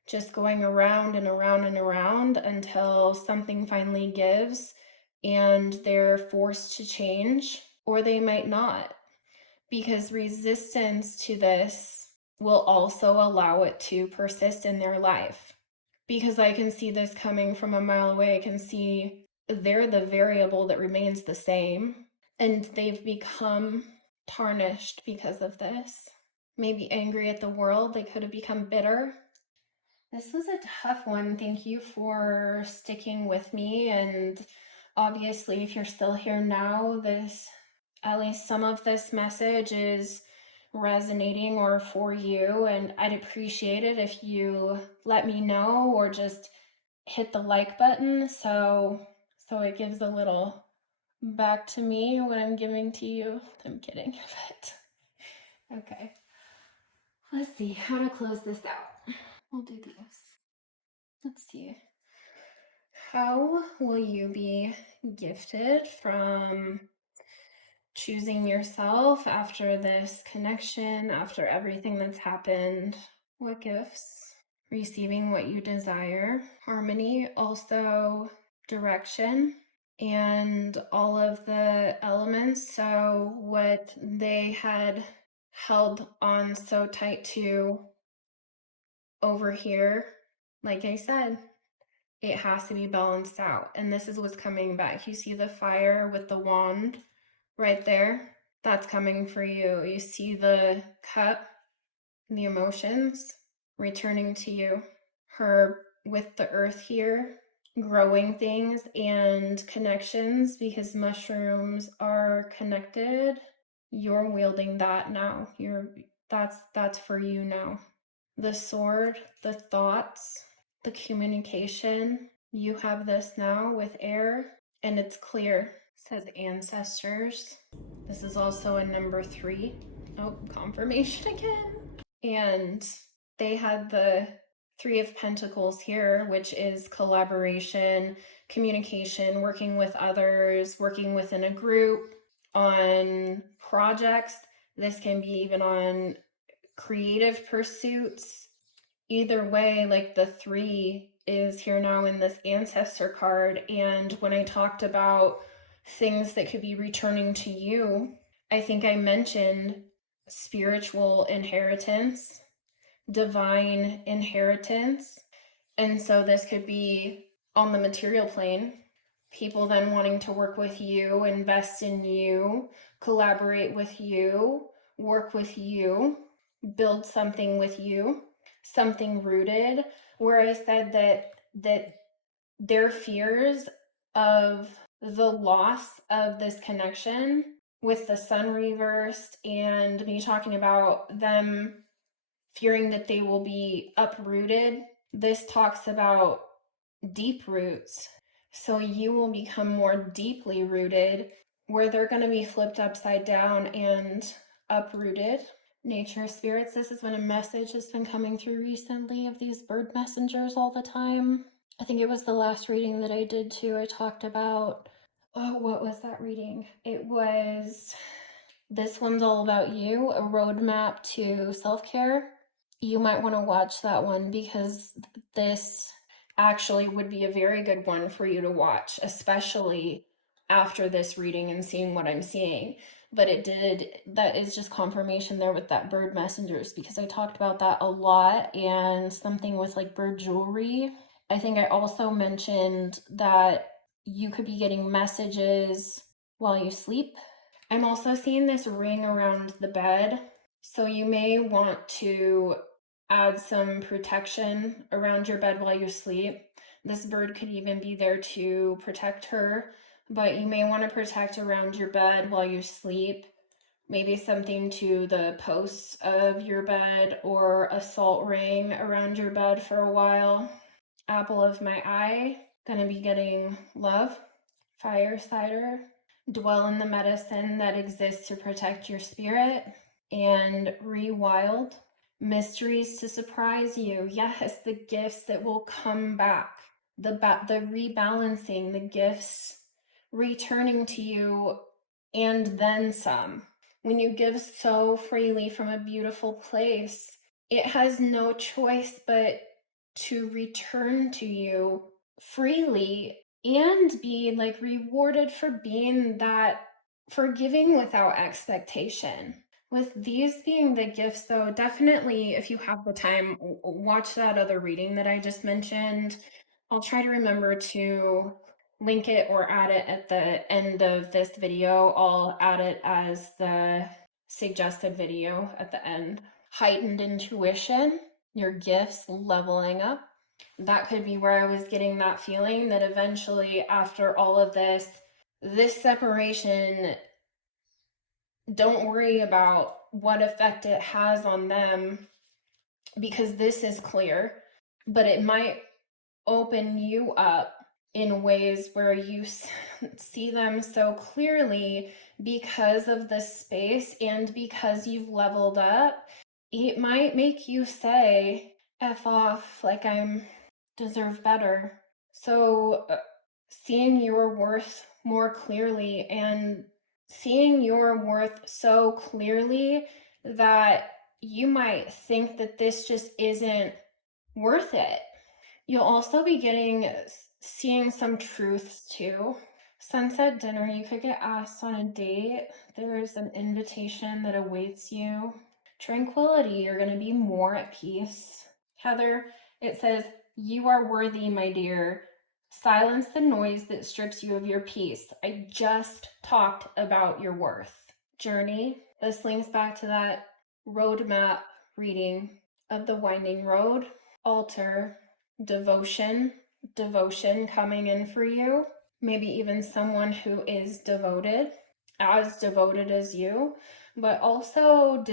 just going around and around and around until something finally gives and they're forced to change, or they might not, because resistance to this will also allow it to persist in their life. Because I can see this coming from a mile away. I can see they're the variable that remains the same, and they've become tarnished because of this. Maybe angry at the world. They could have become bitter. This was a tough one. Thank you for sticking with me. And obviously, if you're still here now, this, at least some of this message is resonating or for you. And I'd appreciate it if you let me know, or just hit the like button so it gives a little back to me what I'm giving to you. I'm kidding, but okay. Let's see how to close this out. We'll do this. Let's see. How will you be gifted from choosing yourself after this connection, after everything that's happened? What gifts? Receiving what you desire. Harmony, also direction, and all of the elements. So what they had held on so tight to over here, like I said, it has to be balanced out. And this is what's coming back. You see the fire with the wand right there? That's coming for you. You see the cup, the emotions returning to you. Her with the earth here, growing things and connections, because mushrooms are connected You're wielding that now. That's for you now. The sword, the thoughts, the communication. You have this now with air, and it's clear. It says ancestors. This is also a number 3. Oh, confirmation again. And they had the 3 of Pentacles here, which is collaboration, communication, working with others, working within a group, on projects. This can be even on creative pursuits. Either way, like the 3 is here now in this ancestor card. And when I talked about things that could be returning to you, I think I mentioned spiritual inheritance, divine inheritance. And so this could be on the material plane, people then wanting to work with you, invest in you, collaborate with you, work with you, build something with you, something rooted, where I said that their fears of the loss of this connection with the sun reversed, and me talking about them fearing that they will be uprooted. This talks about deep roots. So you will become more deeply rooted, where they're going to be flipped upside down and uprooted. Nature spirits, this is when a message has been coming through recently of these bird messengers all the time. I think it was the last reading that I did too. I talked about, oh, what was that reading? It was, this one's all about you, a roadmap to self-care. You might want to watch that one, because this actually would be a very good one for you to watch, especially after this reading and seeing what I'm seeing. But that is just confirmation there with that bird messengers, because I talked about that a lot, and something with like bird jewelry. I think I also mentioned that you could be getting messages while you sleep. I'm also seeing this ring around the bed, so you may want to add some protection around your bed while you sleep. This bird could even be there to protect her, but you may want to protect around your bed while you sleep. Maybe something to the posts of your bed, or a salt ring around your bed for a while. Apple of my eye, gonna be getting love. Fire cider, dwell in the medicine that exists to protect your spirit. And rewild, mysteries to surprise you. Yes, the gifts that will come back, the rebalancing, the gifts returning to you, and then some. When you give so freely from a beautiful place, it has no choice but to return to you freely, and be like rewarded for being that forgiving without expectation. With these being the gifts, though, definitely, if you have the time, watch that other reading that I just mentioned. I'll try to remember to link it or add it at the end of this video. I'll add it as the suggested video at the end. Heightened intuition, your gifts leveling up. That could be where I was getting that feeling that eventually, after all of this separation, don't worry about what effect it has on them, because this is clear, but it might open you up in ways where you see them so clearly because of the space, and because you've leveled up. It might make you say, F off, like I'm deserve better. So seeing your worth more clearly, and seeing your worth so clearly that you might think that this just isn't worth it. You'll also be seeing some truths too. Sunset dinner, you could get asked on a date. There's an invitation that awaits you. Tranquility, you're going to be more at peace. Heather, it says, you are worthy, my dear. Silence the noise that strips you of your peace. I just talked about your worth. Journey, this links back to that roadmap reading of the winding road. Altar, devotion coming in for you. Maybe even someone who is devoted. as devoted as you, but also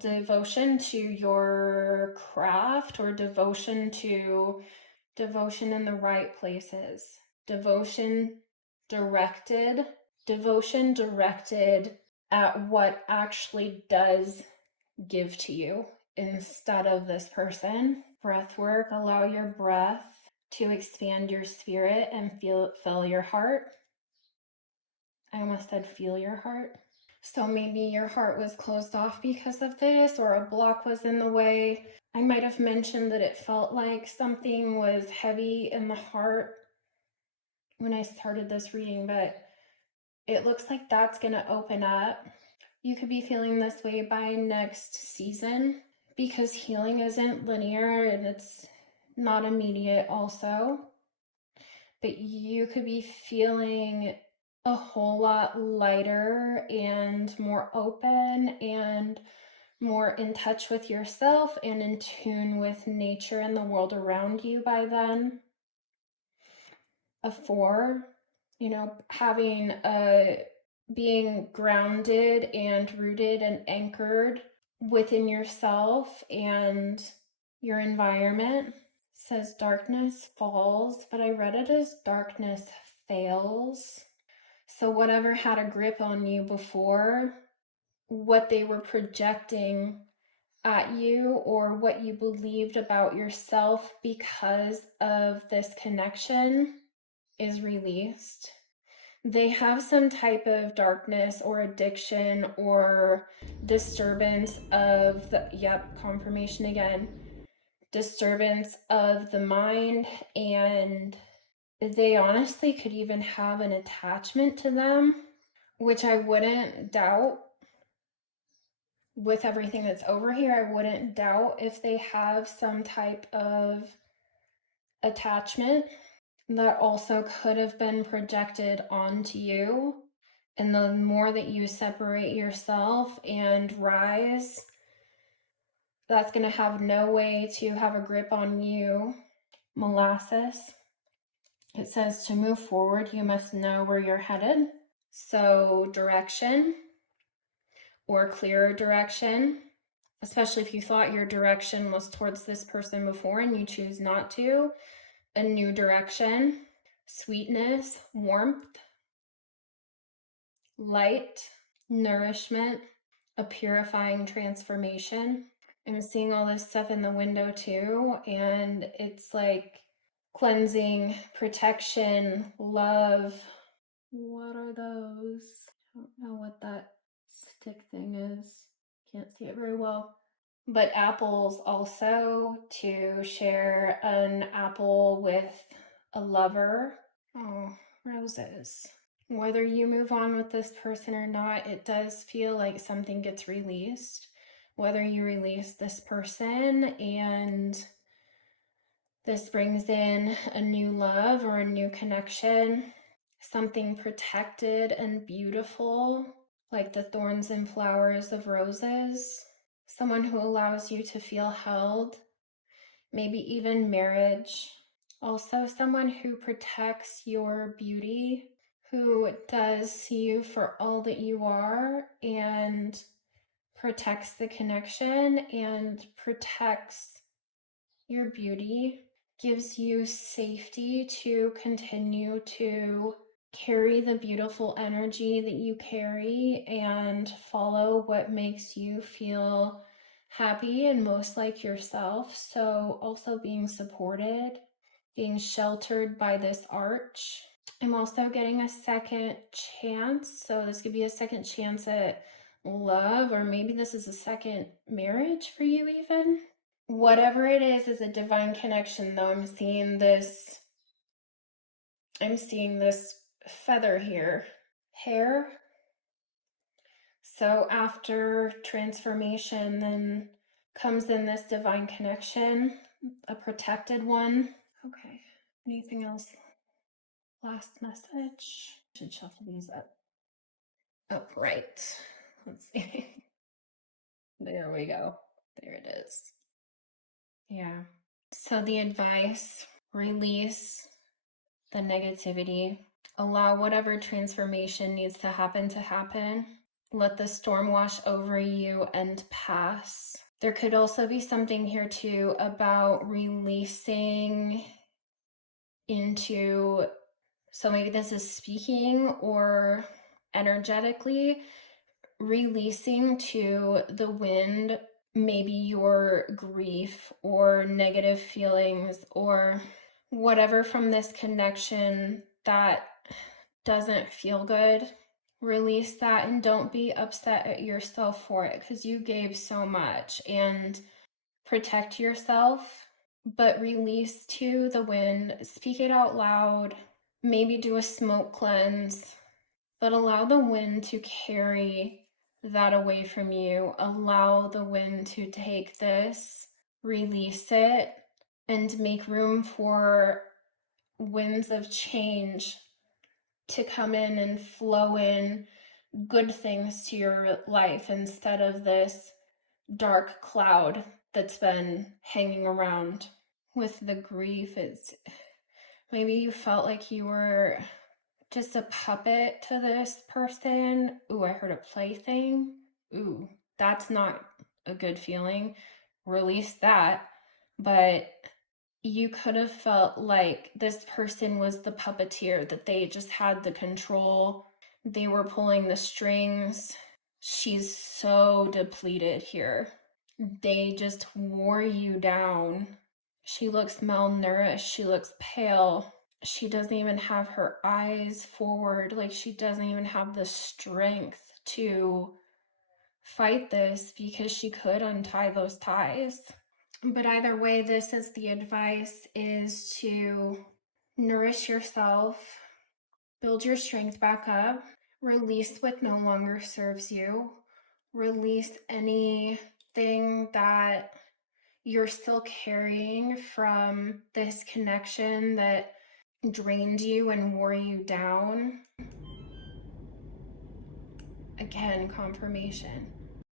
devotion to your craft, or devotion in the right places. Devotion directed at what actually does give to you instead of this person. Breath work, allow your breath to expand your spirit and fill your heart. I almost said feel your heart. So maybe your heart was closed off because of this, or a block was in the way. I might have mentioned that it felt like something was heavy in the heart when I started this reading, but it looks like that's going to open up. You could be feeling this way by next season, because healing isn't linear and it's not immediate also. But you could be feeling a whole lot lighter and more open and more in touch with yourself and in tune with nature and the world around you by then. A 4, being grounded and rooted and anchored within yourself and your environment. It says darkness falls, but I read it as darkness fails. So whatever had a grip on you before, what they were projecting at you, or what you believed about yourself because of this connection, is released. They have some type of darkness or addiction or disturbance of the, confirmation again, disturbance of the mind, and they honestly could even have an attachment to them, which I wouldn't doubt. With everything that's over here, I wouldn't doubt if they have some type of attachment that also could have been projected onto you. And the more that you separate yourself and rise, that's going to have no way to have a grip on you. Molasses. It says to move forward, you must know where you're headed. So direction, or clearer direction, especially if you thought your direction was towards this person before and you choose not to. A new direction. Sweetness, warmth, light, nourishment, a purifying transformation. I'm seeing all this stuff in the window too, and it's like cleansing, protection, love. What are those? I don't know what that stick thing is. Can't see it very well. But apples also, to share an apple with a lover. Oh, roses. Whether you move on with this person or not, it does feel like something gets released. Whether you release this person and this brings in a new love or a new connection, something protected and beautiful, like the thorns and flowers of roses, someone who allows you to feel held, maybe even marriage. Also, someone who protects your beauty, who does see you for all that you are and protects the connection and protects your beauty, gives you safety to continue to carry the beautiful energy that you carry and follow what makes you feel happy and most like yourself. So also being supported, being sheltered by this arch. I'm also getting a second chance. So this could be a second chance at love, or maybe this is a second marriage for you even. Whatever it is a divine connection, though. I'm seeing this feather here. Hair. So after transformation, then comes in this divine connection, a protected one. Okay. Anything else? Last message. Should shuffle these up. Oh, right. Let's see. There we go. There it is. Yeah. So the advice, release the negativity, Allow whatever transformation needs to happen. Let the storm wash over you and pass. There could also be something here too about releasing into, so maybe this is speaking or energetically, releasing to the wind maybe your grief or negative feelings or whatever from this connection that doesn't feel good. Release that and don't be upset at yourself for it, because you gave so much, and protect yourself, but release to the wind. Speak it out loud. Maybe do a smoke cleanse, but allow the wind to carry that away from you. Allow the wind to take this, release it, and make room for winds of change to come in and flow in good things to your life instead of this dark cloud that's been hanging around with the grief. It's maybe you felt like you were just a puppet to this person. Ooh, I heard a plaything. Ooh, that's not a good feeling. Release that. But you could have felt like this person was the puppeteer, that they just had the control. They were pulling the strings. She's so depleted here. They just wore you down. She looks malnourished. She looks pale. She doesn't even have her eyes forward. Like, she doesn't even have the strength to fight this, because she could untie those ties. But either way, this is the advice, is to nourish yourself, build your strength back up, release what no longer serves you, release anything that you're still carrying from this connection that drained you and wore you down. Again, confirmation.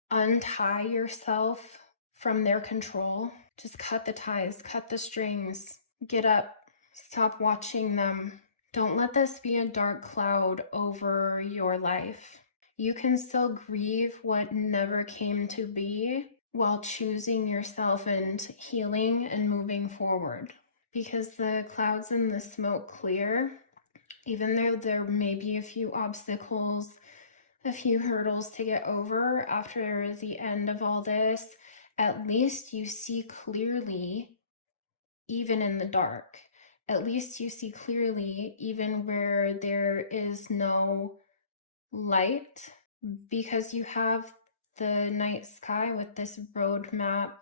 Untie yourself from their control. Just cut the ties, cut the strings, get up, stop watching them. Don't let this be a dark cloud over your life. You can still grieve what never came to be while choosing yourself and healing and moving forward. Because the clouds and the smoke clear, even though there may be a few obstacles, a few hurdles to get over after the end of all this, at least you see clearly, even in the dark. At least you see clearly, even where there is no light, because you have the night sky with this roadmap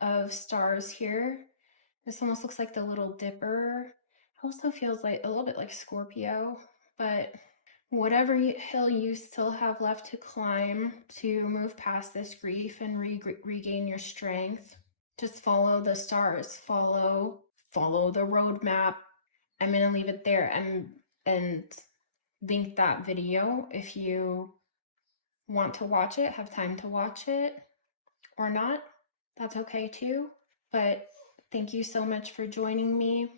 of stars here. This almost looks like the Little Dipper. Also feels like a little bit like Scorpio, but whatever hill you still have left to climb to move past this grief and regain your strength, just follow the stars, follow the roadmap. I'm gonna leave it there and link that video if you want to watch it, have time to watch it, or not. That's okay too. But thank you so much for joining me.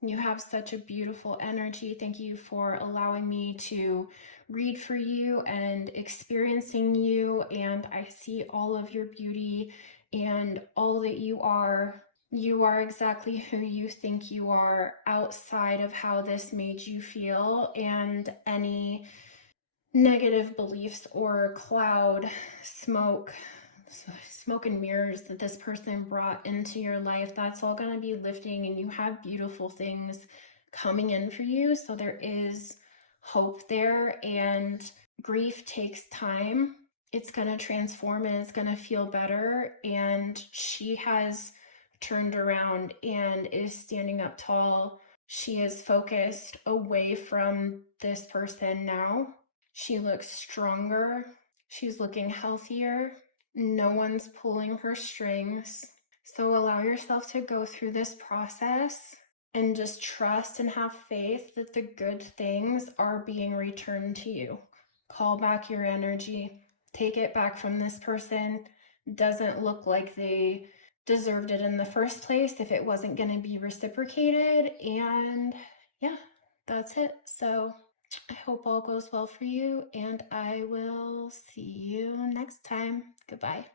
You have such a beautiful energy. Thank you for allowing me to read for you and experiencing you. And I see all of your beauty and all that you are. You are exactly who you think you are, outside of how this made you feel and any negative beliefs or cloud, smoke and mirrors that this person brought into your life. That's all going to be lifting, and you have beautiful things coming in for you. So there is hope there, and grief takes time. It's going to transform and it's going to feel better. And she has turned around and is standing up tall. She is focused away from this person now. She looks stronger. She's looking healthier. No one's pulling her strings. So allow yourself to go through this process and just trust and have faith that the good things are being returned to you. Call back your energy. Take it back from this person. Doesn't look like they deserved it in the first place if it wasn't going to be reciprocated. And yeah, that's it. So I hope all goes well for you, and I will see you next time. Goodbye.